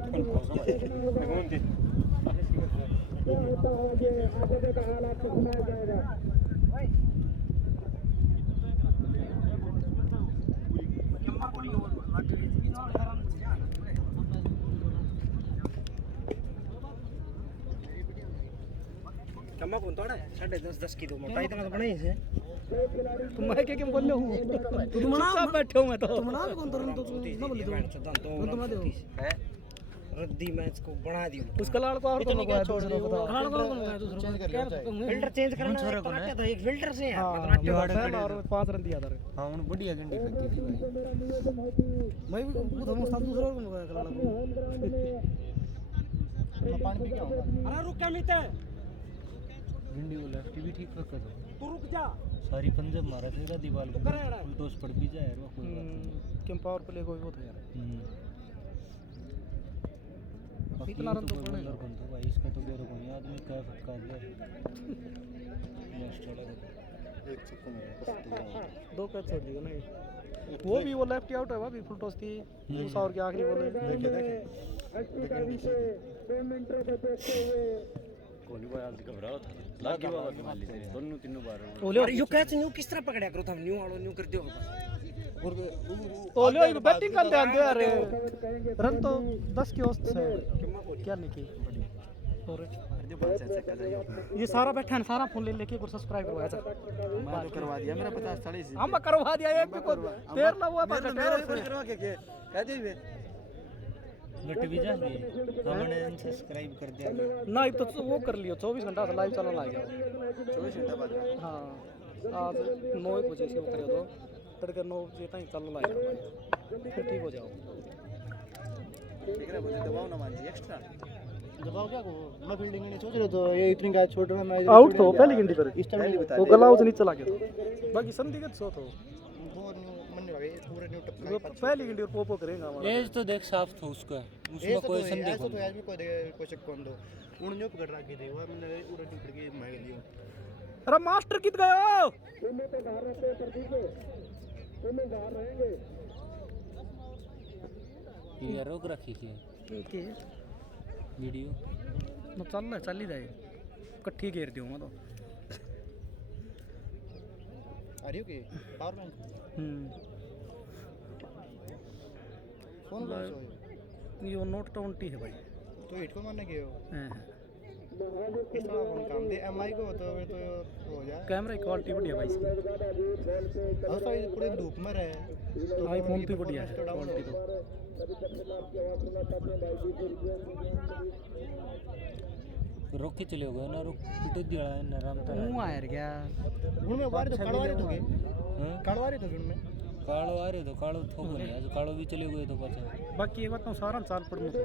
क्या होता है आगे का हाल आपको सुनाया जाएगा। कम्मा कौन तोड़ा है 10.5 की तो मोटा इतना तो बना ही है। तुम मैं क्या बोल रहे हूँ तुम मना बैठे हो मैं तो तुम मना कौन तुम ना बोले तुम दो रद्दी मैच को बढ़ा दियो उस कलाड़ को और कौन लगाया दूसरे को बताओ कलाड़ को लगाया दूसरे फिल्टर चेंज करना है तो एक फिल्टर से है और 5 रन दिया था हां उन बढ़िया गंडी फेंकी थी मैं भी वो समझता दूसरे को लगाया कलाड़ को पानी पी के आऊंगा अरे रुक क्या मिलता है भिंडी वो लेफ्ट भी ठीक रखा था तू रुक जा सारी पंजाब मारा था दीवार को फुल टॉस पड़ भी जाए यार वो कोई किम पावर प्ले कोई वो था यार इतना रन तो पड़ेगा कौन तो भाई इसका तो बेरो कोई आदमी का फटका दिया लास्ट वाला एक चक्कर दो कैच छोड़ दिया नहीं वो भी वो लेफ्ट आउट है वो भी फुल टॉस थी दूसरा और के आखिरी बॉल देखे 80 का विकेट 2 मिनटों को देखते हुए कोहली भाई आज घबराया था लागी बाबा के माली से दोनों तीनों बार अरे यो कैच न्यू किस तरह पकड़ा करो तुम न्यू वालो न्यू कर दियो और ओले बैटिंग का ध्यान दे यार रन तो 10 की औसत है क्या नहीं की और ये सारा बैठा है सारा फोन ले लेके और सब्सक्राइब करवाया था मैं तो करवा दिया मेरा 50 40 हम करवा दिया एक भी को देर ना हुआ पर करवा के कह दे बट भी जा हमने सब्सक्राइब कर दिया ना तो वो कर लियो 24 घंटा से लाइव चलना आ गया 24 घंटा बाद हां आज 9 बजे से वो करियो तो तड़के 9 बजे तक चलना आएगा फिर ठीक हो जाओ ठीक है मुझे दबाव ना मान जी एक्स्ट्रा दबाव क्या को मैं फील्डिंग नहीं सोच रहा तो ये इतनी का छोड़ रहा मैं आउट तो पहली घंटी पर इस टाइम नहीं बता वो गला उसे नीचे चला गया था बाकी संदिग्ध सो तो वो मन नहीं लगे पूरे न्यू वो टपका पहली घंटी और पोपो करेगा हमारा एज तो देख साफ था उसका उसमें कोई संदेह तो आज भी कोई चेक कौन दो उन न्यू पकड़ रखी थी वो मैंने पूरा टूट के मार लियो अरे मास्टर कित गए हो तुम्हें तो बाहर रहते हैं प्रदीप तुम्हें बाहर रहेंगे ये रोक रखी थी ठीक है वीडियो ना चल ही जाए इकट्ठी घेर दियो मैं तो आ रही हो कि पावर बैंक फोन कौन सा है ये नोट 20 है भाई तो हिट को मारने गए हो हैं इस तरह कौन काम दे एमआई को तो फिर तो हो जाए कैमरा की क्वालिटी बढ़िया भाई इसकी और तो पूरे धूप में रहे आईफोन तो बढ़िया है क्वालिटी तो रोक के चले गए ना रोक पिटो दिया है ना राम तारा हूं यार क्या उनमें बाहर तो कड़वारी तो गए कड़वारी तो उनमें कालो आ रहे तो कालो थोक नहीं आज कालो भी चले गए तो पाछा बाकी एक बात तो सारा साल पढ़ने तो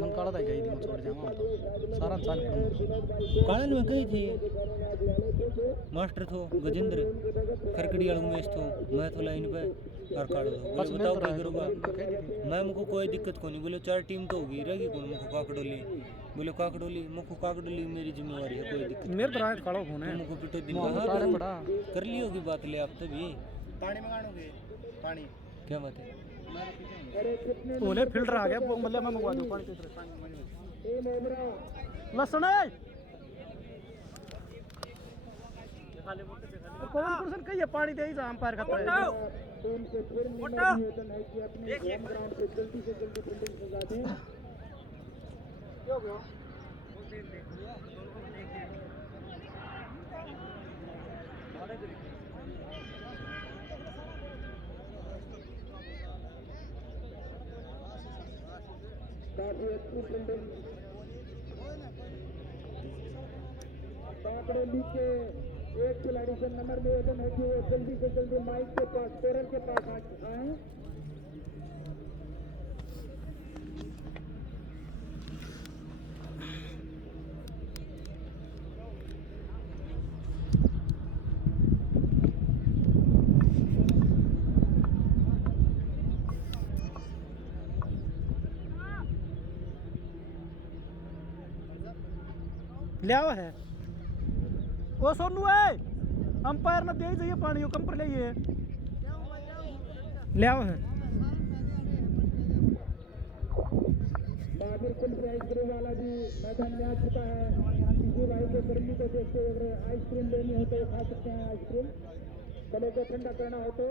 मन काला था गई थी छोड़ जाऊंगा तो सारा साल पढ़ने कालन में गई थी मास्टर थो गजेंद्र खरकड़ी वाला मैच थो मैं तो लाइन पे और कालो तो बोले बताओ क्या करूँगा मैं मुझको कोई दिक्कत को नहीं बोले 4 टीम तो होगी रहेगी कौन मुझको काकड़ोली बोले काकड़ोली मुझको काकड़ोली मेरी जिम्मेवारी है कोई दिक्कत मेरे तरह काला फोन है मुझको पिटो दिन ताड़े पड़ा कर ली होगी बात ले आप तभी पानी मंगाओगे पानी क्या बात है ओले फिल्टर आ गया वो मतलब मैं मंगवा दूं पानी की तरह लसन है कौन पर्सन कहिए पानी दे ही जा अंपायर खतरा है एक ग्राउंड पे जल्दी से जल्दी फील्डिंग सजा दें काफी अच्छी फील्डिंग काकड़ोली के एक खिलाड़ी से नंबर निवेदन है कि वो जल्दी से जल्दी माइक के पास स्कोरर के पास आए ले आओ है वो सोनू है अंपायर ने दे जाइए पानी कम पर ले आओ है बहादुर कुल से आइसक्रीम वाला भी मैदान में आ चुका है। किसी भाई को गर्मी को देखते हुए अगर आइसक्रीम लेनी हो तो खा सकते हैं आइसक्रीम। गले को ठंडा करना हो तो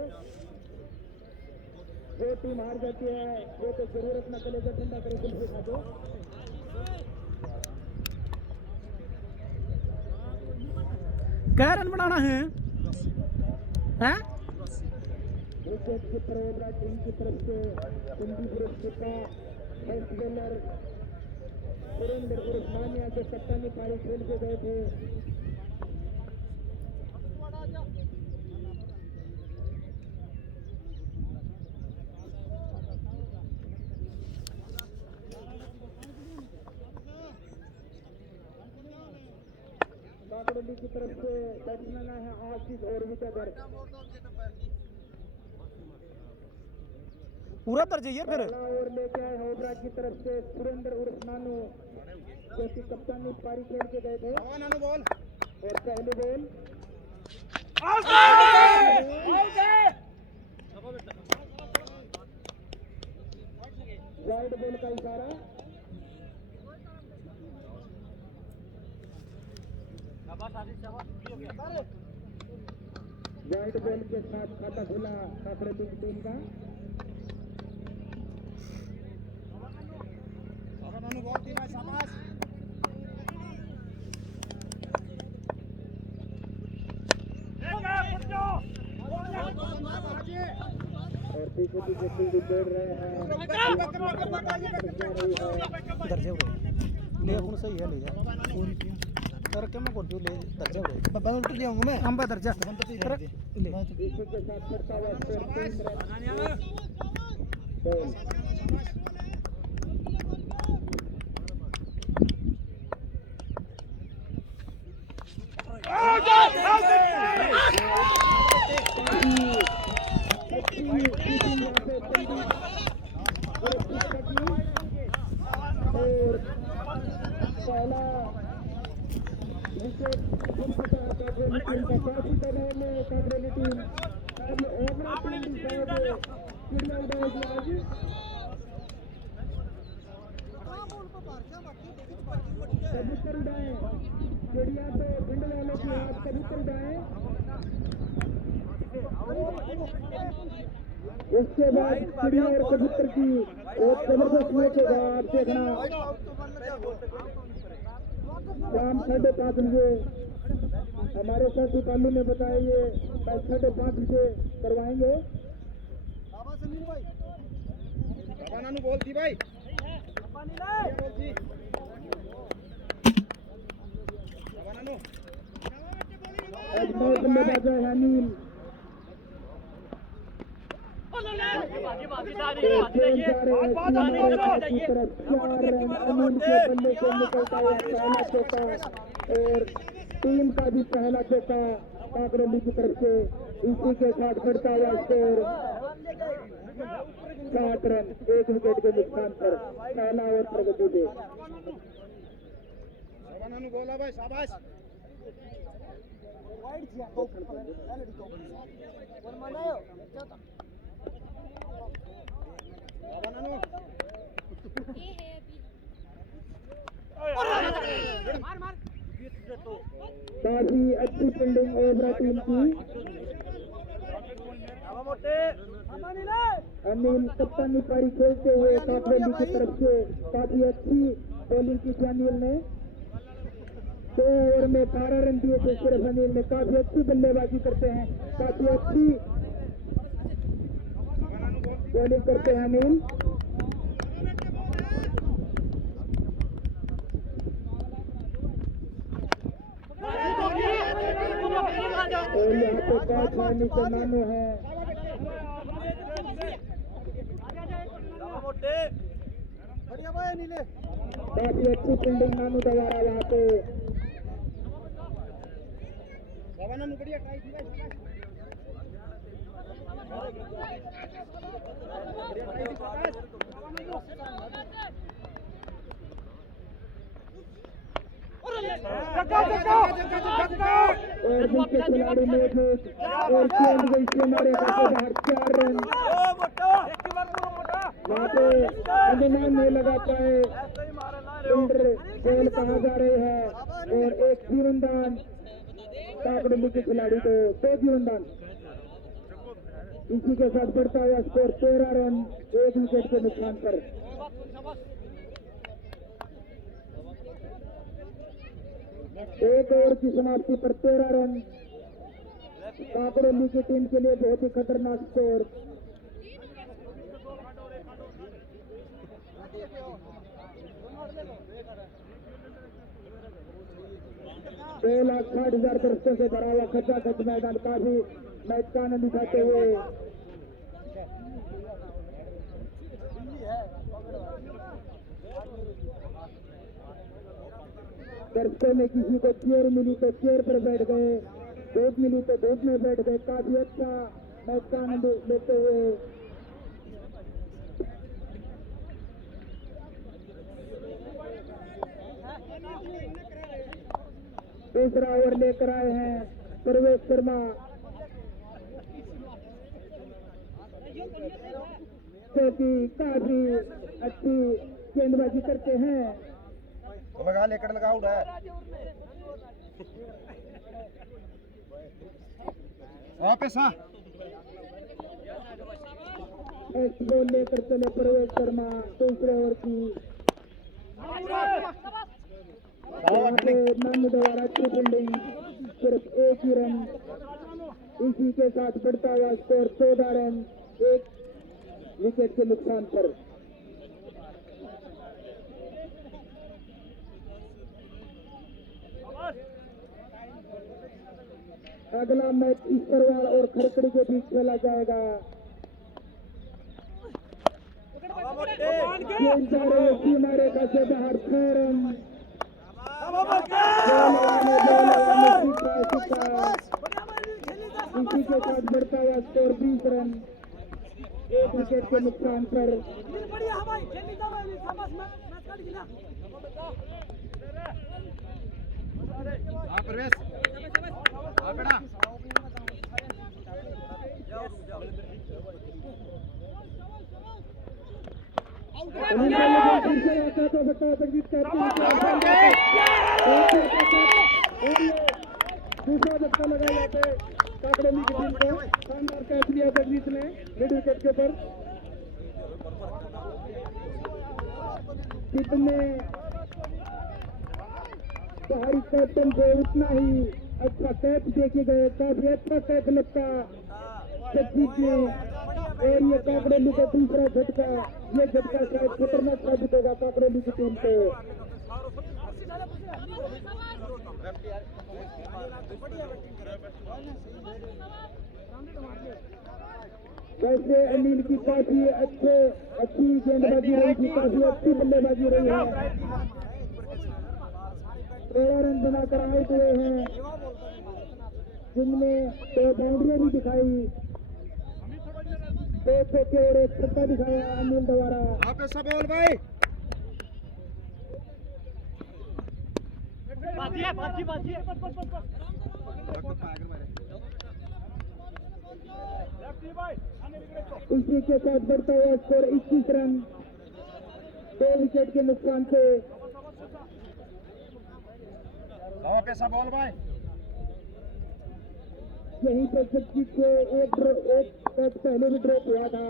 जो टीम हार जाती है वो तो जरूर अपना गले को ठंडा करे कुल्फी खा दो। क्या रन बनाना है हैं? विकेट कीपर ओबरा टीम की तरफ से कुंडी ग्रुप का फर्स्ट बॉलर सुरेंद्र उस्मानिया के कप्तानी पारी खेल के गए थे। काकड़ोली की तरफ से बैट्समैन है आशीष और विकेटर। पूरा तर जाइए फिर और लेके आए ओबरा की तरफ से सुरेंद्र उर्फ नानू जो कि कप्तानी पारी खेल के गए थे। नानू बॉल और पहली बॉल वाइड बॉल का इशारा। वाइड बॉल के साथ खाता खुला काकड़ोली की टीम का। और पीछे पीछे फील्ड दौड़ रहे हैं। दर्जे हुए ले अपन सही है ले जा पूरी टीम कर के मैं कोटी ले दर्जे हुए बाबा उल्ट ले आऊंगा मैं हम बा दर्जा ले पीछे के साथ करता हुआ स्कोर 3 रन। बॉल और पहला विकेट काफी दबाव में काकड़ोली टीम। अब ओबरा टीम भी शायद चिड़िया उड़ाएगी आज। कबूतर उड़ाए चिड़िया तो भिंड वालों की आज कबूतर उड़ाए। उसके बाद चिड़िया और कबूतर की एक जबरदस्त मैच होगा। आप देखना शाम 5:30 बजे हमारे साथी कालू ने बताया ये 5:30 बजे करवाएंगे। नानू बोल दी भाई बल्लेबाज है अनिल। बल्ले से निकलता हुआ पहला चौका और टीम का भी पहला चौका काकड़ोली की तरफ से। इसी के साथ बढ़ता हुआ स्कोर 7 रन 1 विकेट के नुकसान पर पहला ओवर प्रगति दे। बोला भाई शाबाश। काफी अच्छी फील्डिंग ओबरा टीम की। अनिल कप्तानी पारी खेलते हुए काकड़ोली की तरफ से काफी अच्छी बॉलिंग की थी अनिल ने। 2 ओवर में 12 रन दिए थे सिर्फ अनिल ने। काफी अच्छी बल्लेबाजी करते हैं, काफी अच्छी बॉलिंग करते हैं अनिल। और यहाँ पे 5 रन नीचे नानू है। काफी अच्छी फील्डिंग नानू दबारा वहाँ पे। और दूसरे खिलाड़ी मौजूद और गेंद गई सीमारे का बाहर 4 रन। वहाँ पे अनुमान नहीं लगा पाए, इंटर गोल कहा जा रहे हैं और एक जीवनदान काकड़ोली के खिलाड़ी को 2 जीवनदान। इसी के साथ बढ़ता हुआ स्कोर 13 रन 1 विकेट के नुकसान पर। एक ओवर की समाप्ति पर 13 रन काकड़ोली की टीम के लिए बहुत ही खतरनाक स्कोर। दो 2,60,000 दर्शकों से भरा हुआ खचाखच मैदान काफी मैच का आनंद उठाते हुए दर्शकों में किसी को चेयर मिली तो चेयर पर बैठ गए, धूप मिली तो धूप में बैठ गए। काफी अच्छा मैच का आनंद लेते हुए दूसरा ओवर लेकर आए हैं प्रवेश शर्मा, जो कि काफी अच्छी गेंदबाजी करते हैं। लगा लेकर लगा उड़ा है वापस। हाँ नेक्स्ट बॉल लेकर चले प्रवेश शर्मा दूसरे ओवर की। नाम द्वारा अच्छी फील्डिंग, सिर्फ 1 ही रन। इसी के साथ बढ़ता हुआ स्कोर 14 रन 1 विकेट के नुकसान पर। अगला मैच ईश्वरवाल और खरकड़ी के बीच खेला जाएगा। सीमा रेखा से बाहर 6 रन। इसी के साथ बढ़ता हुआ स्कोर 20 रन 1 विकेट के नुकसान पर। प्रवेश बेटा दूसरा झटका लगा जाते काकड़ोली की टीम को। शानदार कैच लिया जगदीश ने मिड विकेट के ऊपर। कितने बाहरी कैप्टन को उतना ही अच्छा कैच देखे गए, काफी अच्छा कैच लगता जगदीश ने। और ये काकड़ोली का दूसरा झटका, ये झटका शायद खतरनाक साबित होगा काकड़ोली की टीम को। वैसे अनिल की काफी अच्छी गेंदबाजी रही थी, काफी अच्छी बल्लेबाजी रही है। 13 रन बनाकर आउट हुए हैं, जिनमें 2 बाउंड्रियां भी दिखाई, 2 छक्के और 1 छक्का दिखाया अनिल द्वारा। आप ऐसा बोल भाई इसी के साथ बढ़ता हुआ स्कोर 21 रन 2 विकेट के नुकसान से। आप ऐसा बोल भाई यहीं पर जगजीत को एक कैच पहले भी ड्रॉप हुआ था।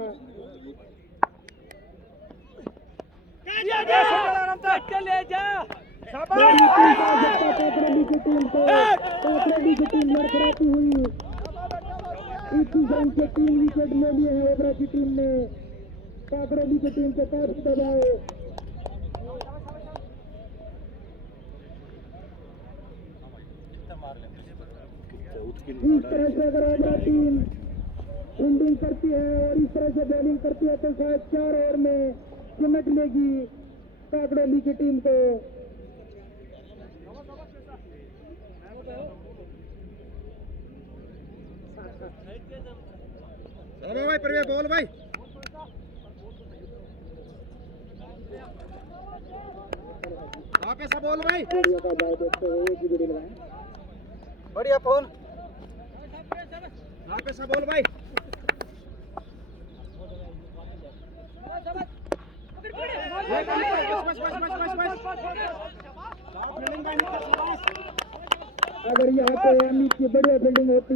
काकड़ोली की टीम लड़खड़ाती हुई 21 रन से 3 विकेट ले लिए हैं ओबरा की टीम ने। काकड़ोली की टीम को काफी दबाए। इस तरह से अगर ओबरा टीम फील्डिंग करती है और इस तरह से बॉलिंग करती है तो शायद 4 ओवर में सिमट लेगी काकड़ोली की टीम को। भाई प्रवेश बोल भाई आप कैसा बोल भाई बढ़िया का बाय देखते हुए एक ही जोड़ी लगाएं। बढ़िया फोन कैसा बोल भाई अगर यहाँ पे अमित की बढ़िया फील्डिंग होती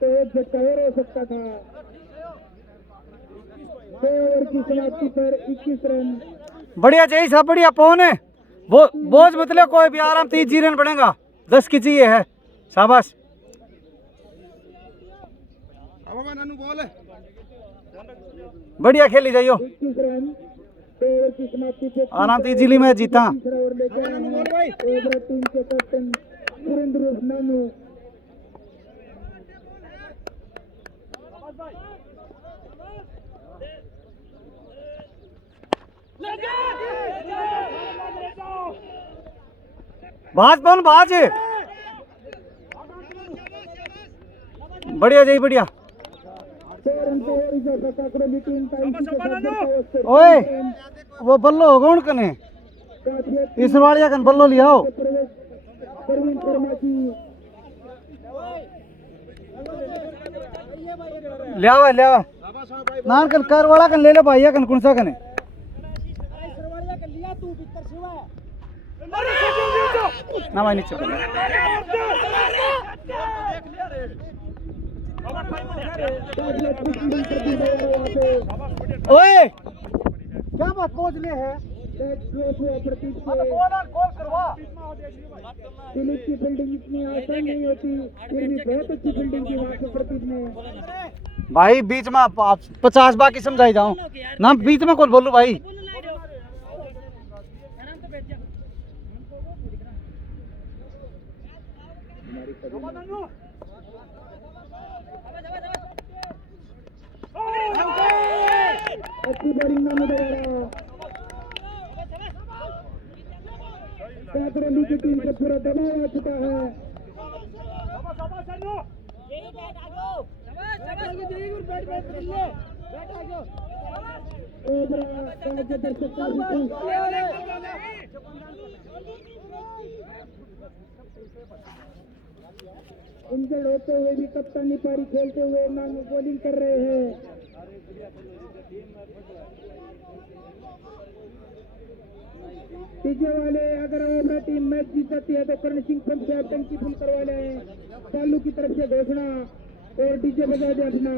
तो एक झटका और हो सकता था। 6 ओवर की समाप्ति पर 21 रन। बढ़िया चाहिए सब बढ़िया फोन है बोझ मतलब कोई भी आराम 30 रन पड़ेगा 10 की चाहिए है शाबाश अब नानू बोल बढ़िया खेली जाइयो 21 रन 6 ओवर की समाप्ति पर आराम से इजीली मैच जीता तीसरा ओवर लेकर आए हैं ओवरा टीम के कैप्टन सुरेंद्र उर्फ नानू। भाज फोन भाज बढ़िया जी बढ़िया 6 रन पे और इधर का काकड़ोली टीम का इसी के साथ बचाव से ओए वो बल्लो होगा उन कने काफियत इस वालिया कन बल्लो लियाओ प्रवीण शर्मा की लियावा नान कन कर वाला कन ले लो भाई कन कौन सा कने ना भाई नीचे ओए क्या बात पहुंच ले है प्रतीक से दिलीप की फील्डिंग इतनी आसान नहीं होती फिर भी बहुत अच्छी फील्डिंग की वहां से प्रतीक ने। भाई बीच में 50 बाकी समझाई जाऊं ना बीच में कौन बोलूं भाई अच्छी बॉलिंग नाम दोबारा काकड़ोली की टीम से पूरा दबाव आ चुका है। ओबरा राज्य दर्शक काफी इंजर्ड होते हुए भी कप्तानी पारी खेलते हुए नाम बॉलिंग कर रहे हैं। पीछे वाले अगर ओबरा टीम मैच जीत जाती है तो करण सिंह पंत से टंकी फुल करवा लें चालू की तरफ से घोषणा और डीजे बजा दे अपना।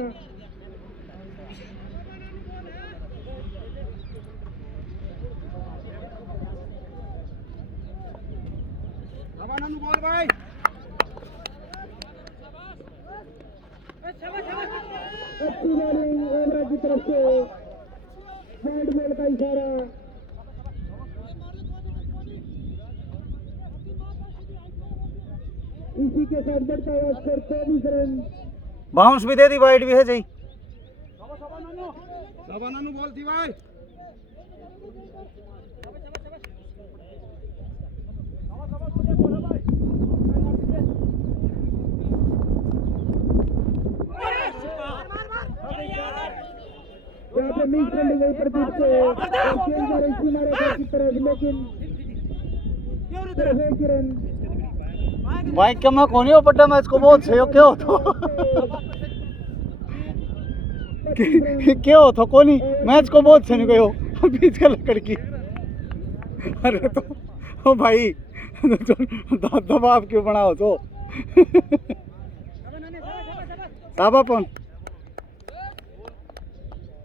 नानू बोल भाई अच्छी बॉलिंग ओबरा की तरफ से साइड बॉल का इशारा। इसी के साथ बढ़ता हुआ स्कोर 24 रन। बाउंस भी दे दी वाइड भी है जी नानू बोल दी भाई यहाँ पे मिस फील्डिंग गई प्रदीप से इसी मारे की तरफ लेकिन सिर्फ 1 रन। भाई क्या मैं कौन ही हो पट्टा मैच को बहुत सही हो क्या हो तो क्या हो तो कौन ही मैच को बहुत सही गए हो बीच का लकड़ की अरे तो ओ भाई दबाव क्यों बनाओ तो ताबापन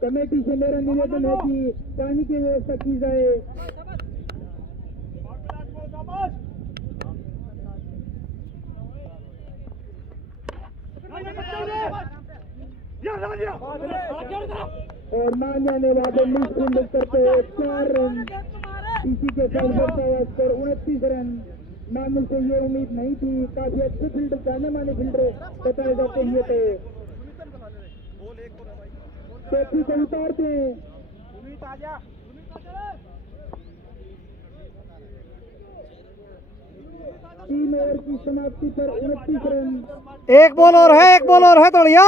कमेटी से मेरा निवेदन है कि पानी की व्यवस्था की जाए। और मान जाने वाले मिस फील्डिंग करते हुए 4 रन। इसी के साथ बढ़ता हुआ स्कोर 29 रन। नानू से ये उम्मीद नहीं थी, काफी अच्छे फील्डर जाने माने फील्डर बताए जाते हैं थे। पेटी को उतारते हैं। 3 ओवर की समाप्ति पर 29 रन। एक बॉल और है तोड़िया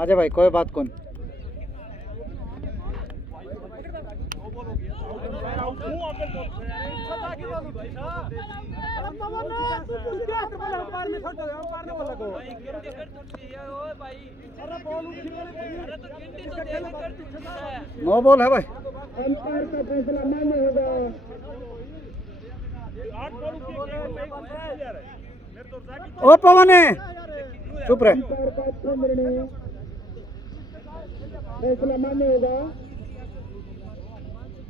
आजा भाई कोई बात कौन। नो बॉल है भाई। अंपायर का फैसला मान्य होगा। ओ पवन है चुप रहे। अंपायर का अच्छा निर्णय, फैसला मान्य होगा।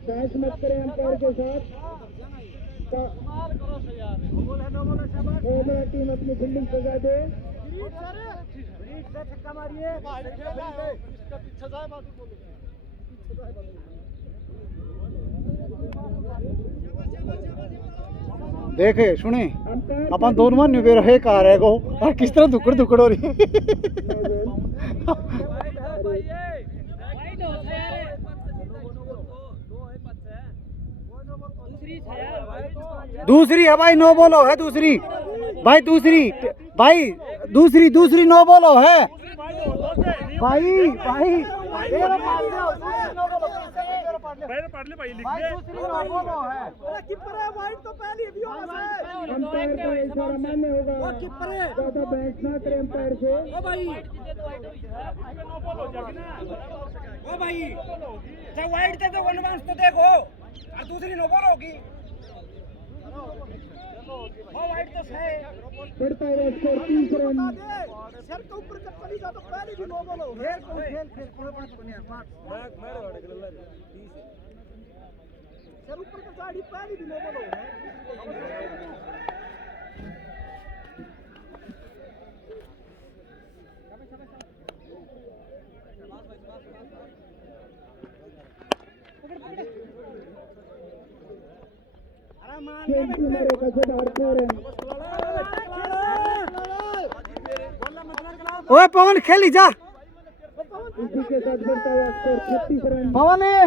बहस मत करें अंपायर के साथ। ओबरा टीम अपनी फील्डिंग सजा दे। देखे सुने अपन दोनों निबे रहे कहा रहे को और किस तरह दुकड़ दुकड़ हो रही है। दूसरी है भाई, नो बॉलो है दूसरी भाई, दूसरी भाई, दूसरी नो बॉलो है भाई भाई। अंपायर का इशारा मान्य होगा। ज्यादा बहस ना करें अंपायर से। ओ भाई जब वाइड थे तो वनवांस तो देखो और दूसरी नो बॉल होगी। वो वाइड तो है। बढ़ता हुआ स्कोर 30 रन। सर के ऊपर जब चली जा तो पहले भी नो बॉल हो। खेल कोई बात नहीं है। सर ऊपर का गाड़ी पहले भी नो बॉल हो। ओए पवन खेली जा। इसी के साथ बढ़ता हुआ स्कोर 36 रन। पवन है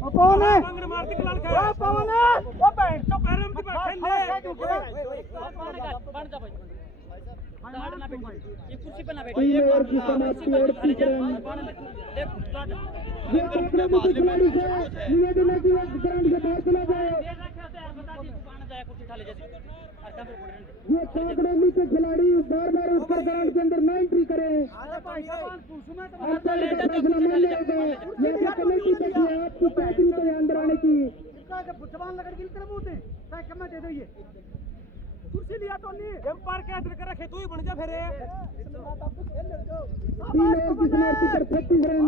ओ पवन है ओ पवन ओ बैठ तो पैरम की बैठ ये कुर्सी पे ना बैठ। 3 ओवर की समाप्ति 38 रन। ये टोकरे में कुछ खिलाड़ी से निवेदन है कि वो ग्राउंड से बाहर चला जाए। ये टोकरे में से खिलाड़ी बार उसकर ग्राउंड के अंदर ना एंट्री करें। अंपायर का फैसला मान्य होगा। यहाँ पे कमेटी तक है आपकी पैकिंग को अंदर आने की। कुर्सी लिया तो नहीं एम्पायर के अंदर रखे तू ही बन जा फिर 3 ओवर की समाप्ति पर 36 रन।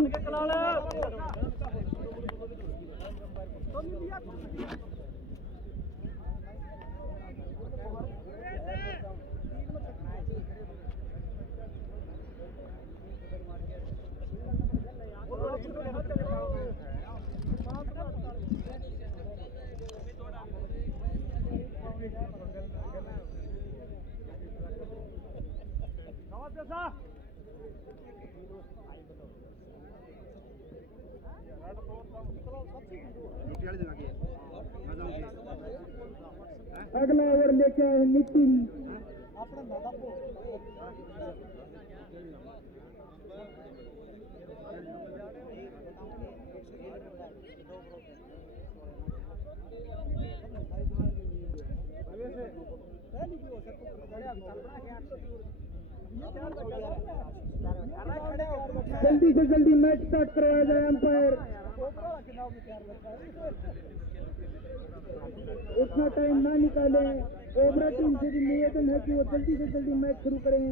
अगला ओवर लेके आए नितिन। जल्दी से जल्दी मैच स्टार्ट करवाया जाए। अंपायर इतना टाइम ना निकालें। ओबरा टीम से भी निवेदन है कि वो जल्दी से जल्दी मैच शुरू करें।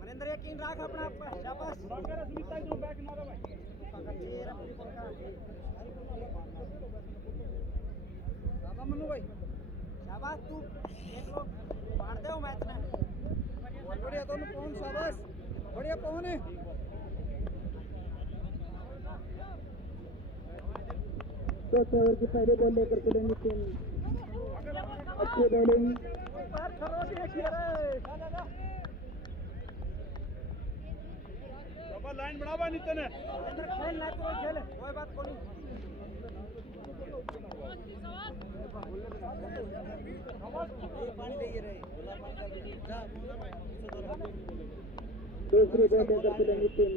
मनिंदर यकीन रख अपना आप पर शाबाश मनु भाई शाबाश तू देख लो मार दे मैच में बढ़िया दोनों पवन शाबाश बढ़िया पवन है। चौथे ओवर की पहले बॉल लेकर चले नितिन। अच्छी बॉलिंग लाइन बढ़ावा नितिन है दूसरी बॉलिंग करते हैं नितिन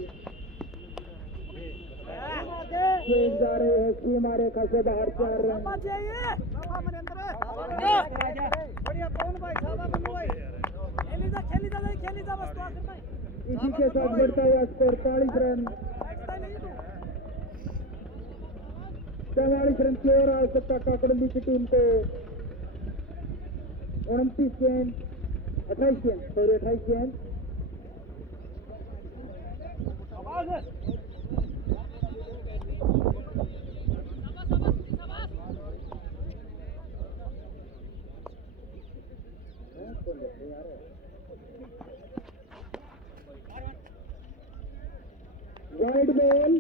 चेंज जा रहे हैं सीमा रेखा से बाहर 4 रन इसी के साथ बढ़ता हुआ स्कोर 40 रन 44 रन की ओर आवश्यकता काकड़ली की टीम को 29 गेंद 28 गेंद सॉरी 28 गेंद वाइड बॉल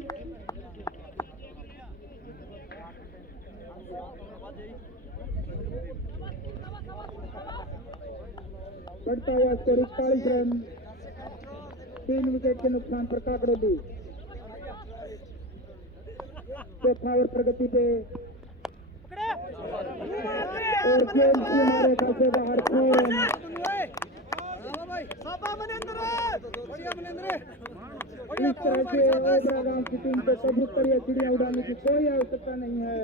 बढ़ता हुआ स्कोर 41 रन 3 विकेट के नुकसान पर काकड़ोली चौथा ओवर प्रगति पे और गेंद की मारे का से बाहर 6 रन इस तरह से ओबरा गांव की टीम को कबूतर या चिड़िया उड़ाने की कोई आवश्यकता नहीं है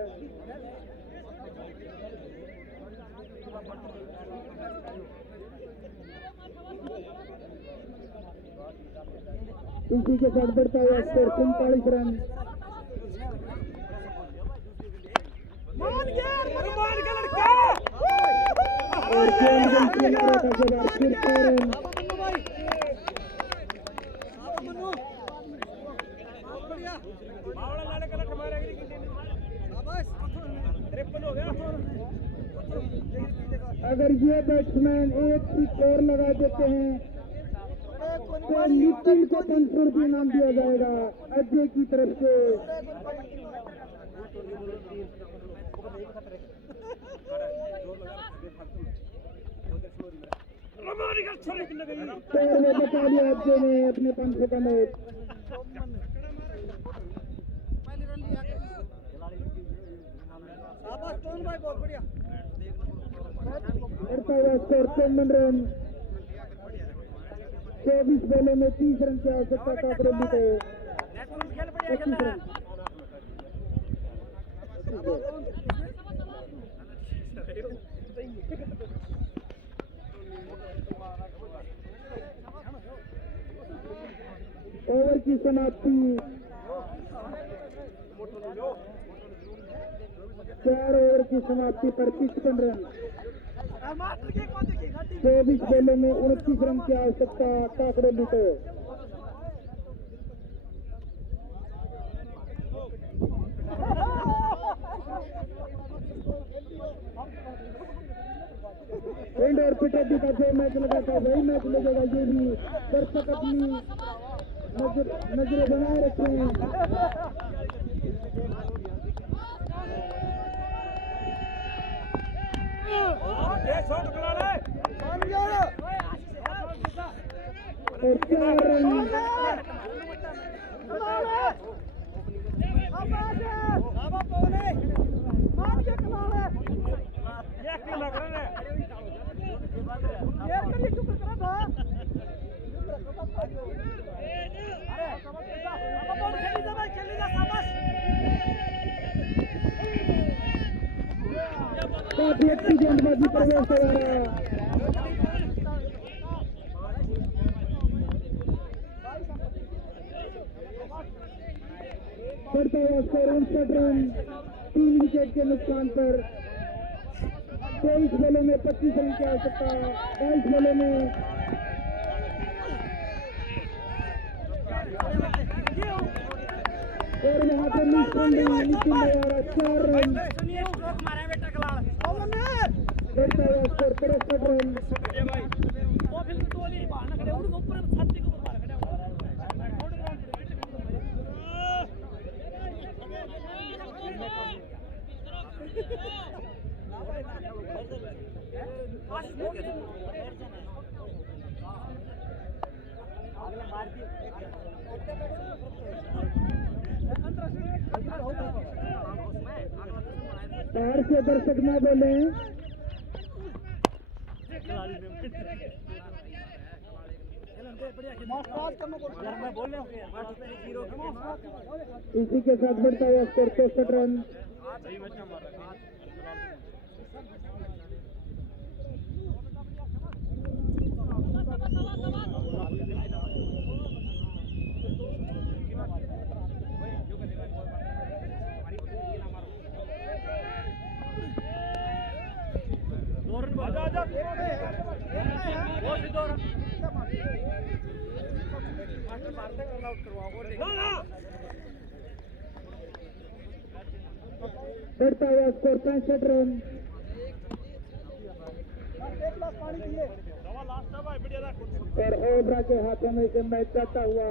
इसी के साथ बढ़ता हुआ स्कोर 45 रन और गेंद की मारे का से बाहर फिर 6 रन अगर ये बैट्समैन एक सिक्स और लगा देते हैं तो नितिन को 500 रुपये इनाम दिया जाएगा अजय की तरफ से चार में बता दिया अजय ने अपने 500 का नोट बढ़ता हुआ स्कोर 53 रन 24 बॉलों में 30 रन की आवश्यकता काकड़ोली को 25 रन ओवर की समाप्ति 4 ओवर की समाप्ति पर 55 रन 24 बॉलों में 29 रन की आवश्यकता काकड़ोली को एंड और पिटापी का जो मैच लगा था वही मैच लगेगा ये भी दर्शक अपनी नजरें बनाए रखे हैं और 4 रन काफी अच्छी गेंदबाजी प्रवेश हो रहा बढ़ता हुआ स्कोर 59 रन 3 विकेट के नुकसान पर 23 बॉलों में 25 रन की आवश्यकता 22 बॉलों में और यहाँ पर नितिन ने 4 रन बढ़ता हुआ स्कोर 63 रन बाहर से दर्शक ना बोले। इसी के साथ बढ़ता हुआ स्कोर 64 रन। बढ़ता हुआ स्कोर 65 रन। और ओबरा के हाथों में से मैच जाता हुआ।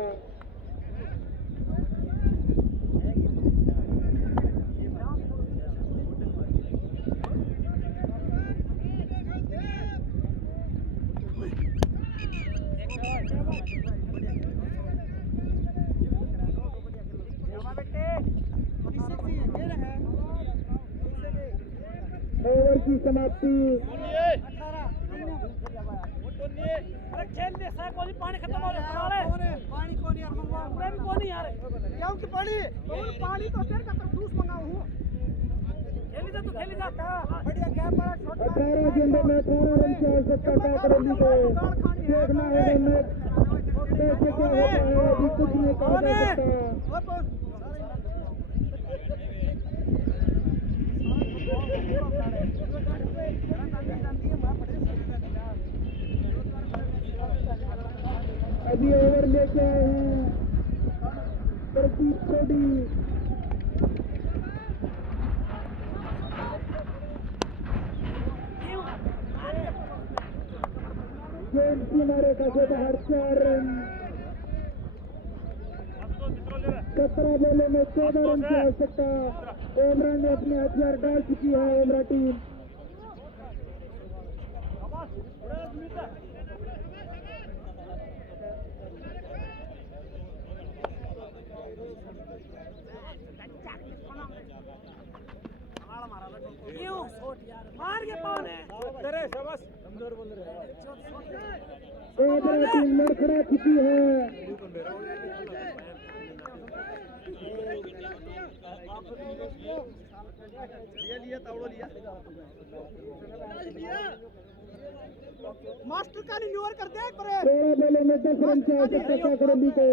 ओवर की समाप्ति। पानी खत्म हो रहा है। पानी कौन यार मंगवाओ? पूरा भी कौन यार? क्या कि पानी? पानी तो तेरे का तो जूस मंगाओ हूं। खेली जा बढ़िया क्या पड़ा? 18 गेंदों में 18 रन की आवश्यकता काकरेली को। देखना होगा मैच कैसे क्या होता है, अभी कुछ नहीं कहा जा सकता। अभी ओवर लेके आए हैं प्रदीप सोडी। गेंद किनारे का से बाहर 4 रन। 17 बॉलों में 14 रन की आवश्यकता। ओमरा ने अपने हथियार डाल चुकी है। ओमरा टीम मार के पान है। ओमरा टीम लड़खड़ा चुकी है। मास्टर का रिन्यूअल कर दे। 16 बॉलों में 10 रन की आवश्यकता काकरेली को।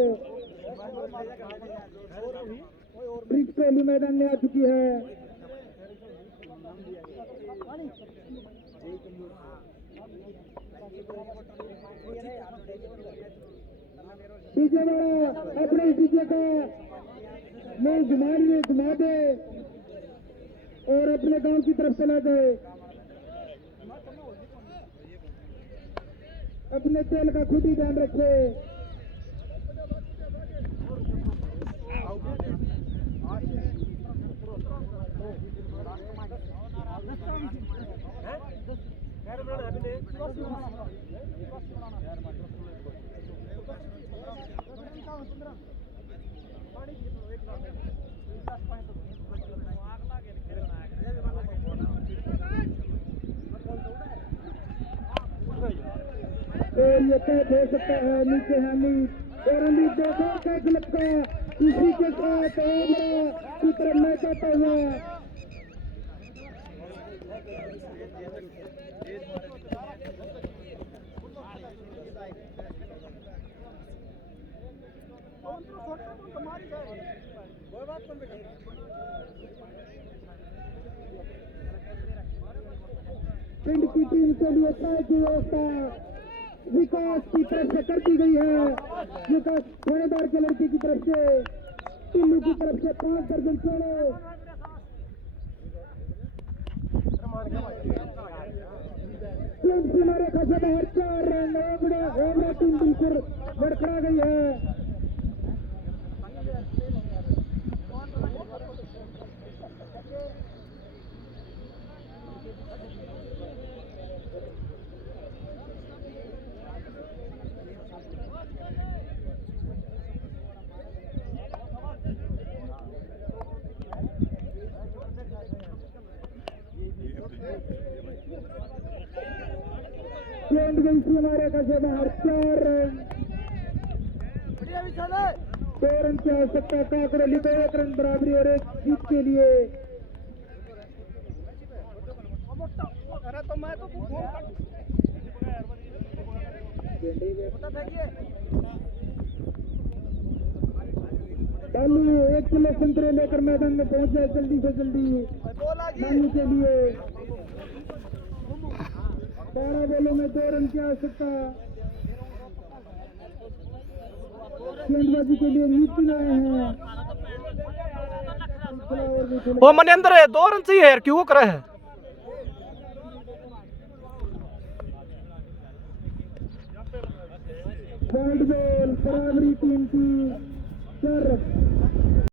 ब्रिज कोहली मैदान में आ चुकी है। विजयवाड़ा अपने विजय का में घुमा दे और अपने गांव की तरफ चला जाए। अपने तेल का खुद ही ध्यान रखे। और ये कैच हो सकता है नीचे हानि। और अमीर देखो कैच लगता है इसी के साथ ओमरा की तरफ में जाता हुआ। पिंड की टीम के लिए कैच की व्यवस्था विकास की तरफ से कर दी गई है। विकास थानेदार के लड़के की तरफ से टिल्लू की तरफ से 5 दर्जन छोड़े। टीम सीमा रेखा से बाहर 4 रन। ओमरा टीम बिल्कुल लड़खड़ा गई है। गेंद गई थी हमारे कसे बाहर 4 रन 2 रन की आवश्यकता काकड़ोली को 1 रन बराबरी और 1 जीत के लिए बालू 1 किलो संतरे लेकर मैदान में पहुंच जाए जल्दी से जल्दी नानी के लिए 12 बॉलों में 2 रन की आवश्यकता गेंदबाजी के लिए नीति आए हैं वो मनेंद्र है 2 रन चाहिए यार क्यों करे है वाइड बॉल बराबरी टीम की 4 रन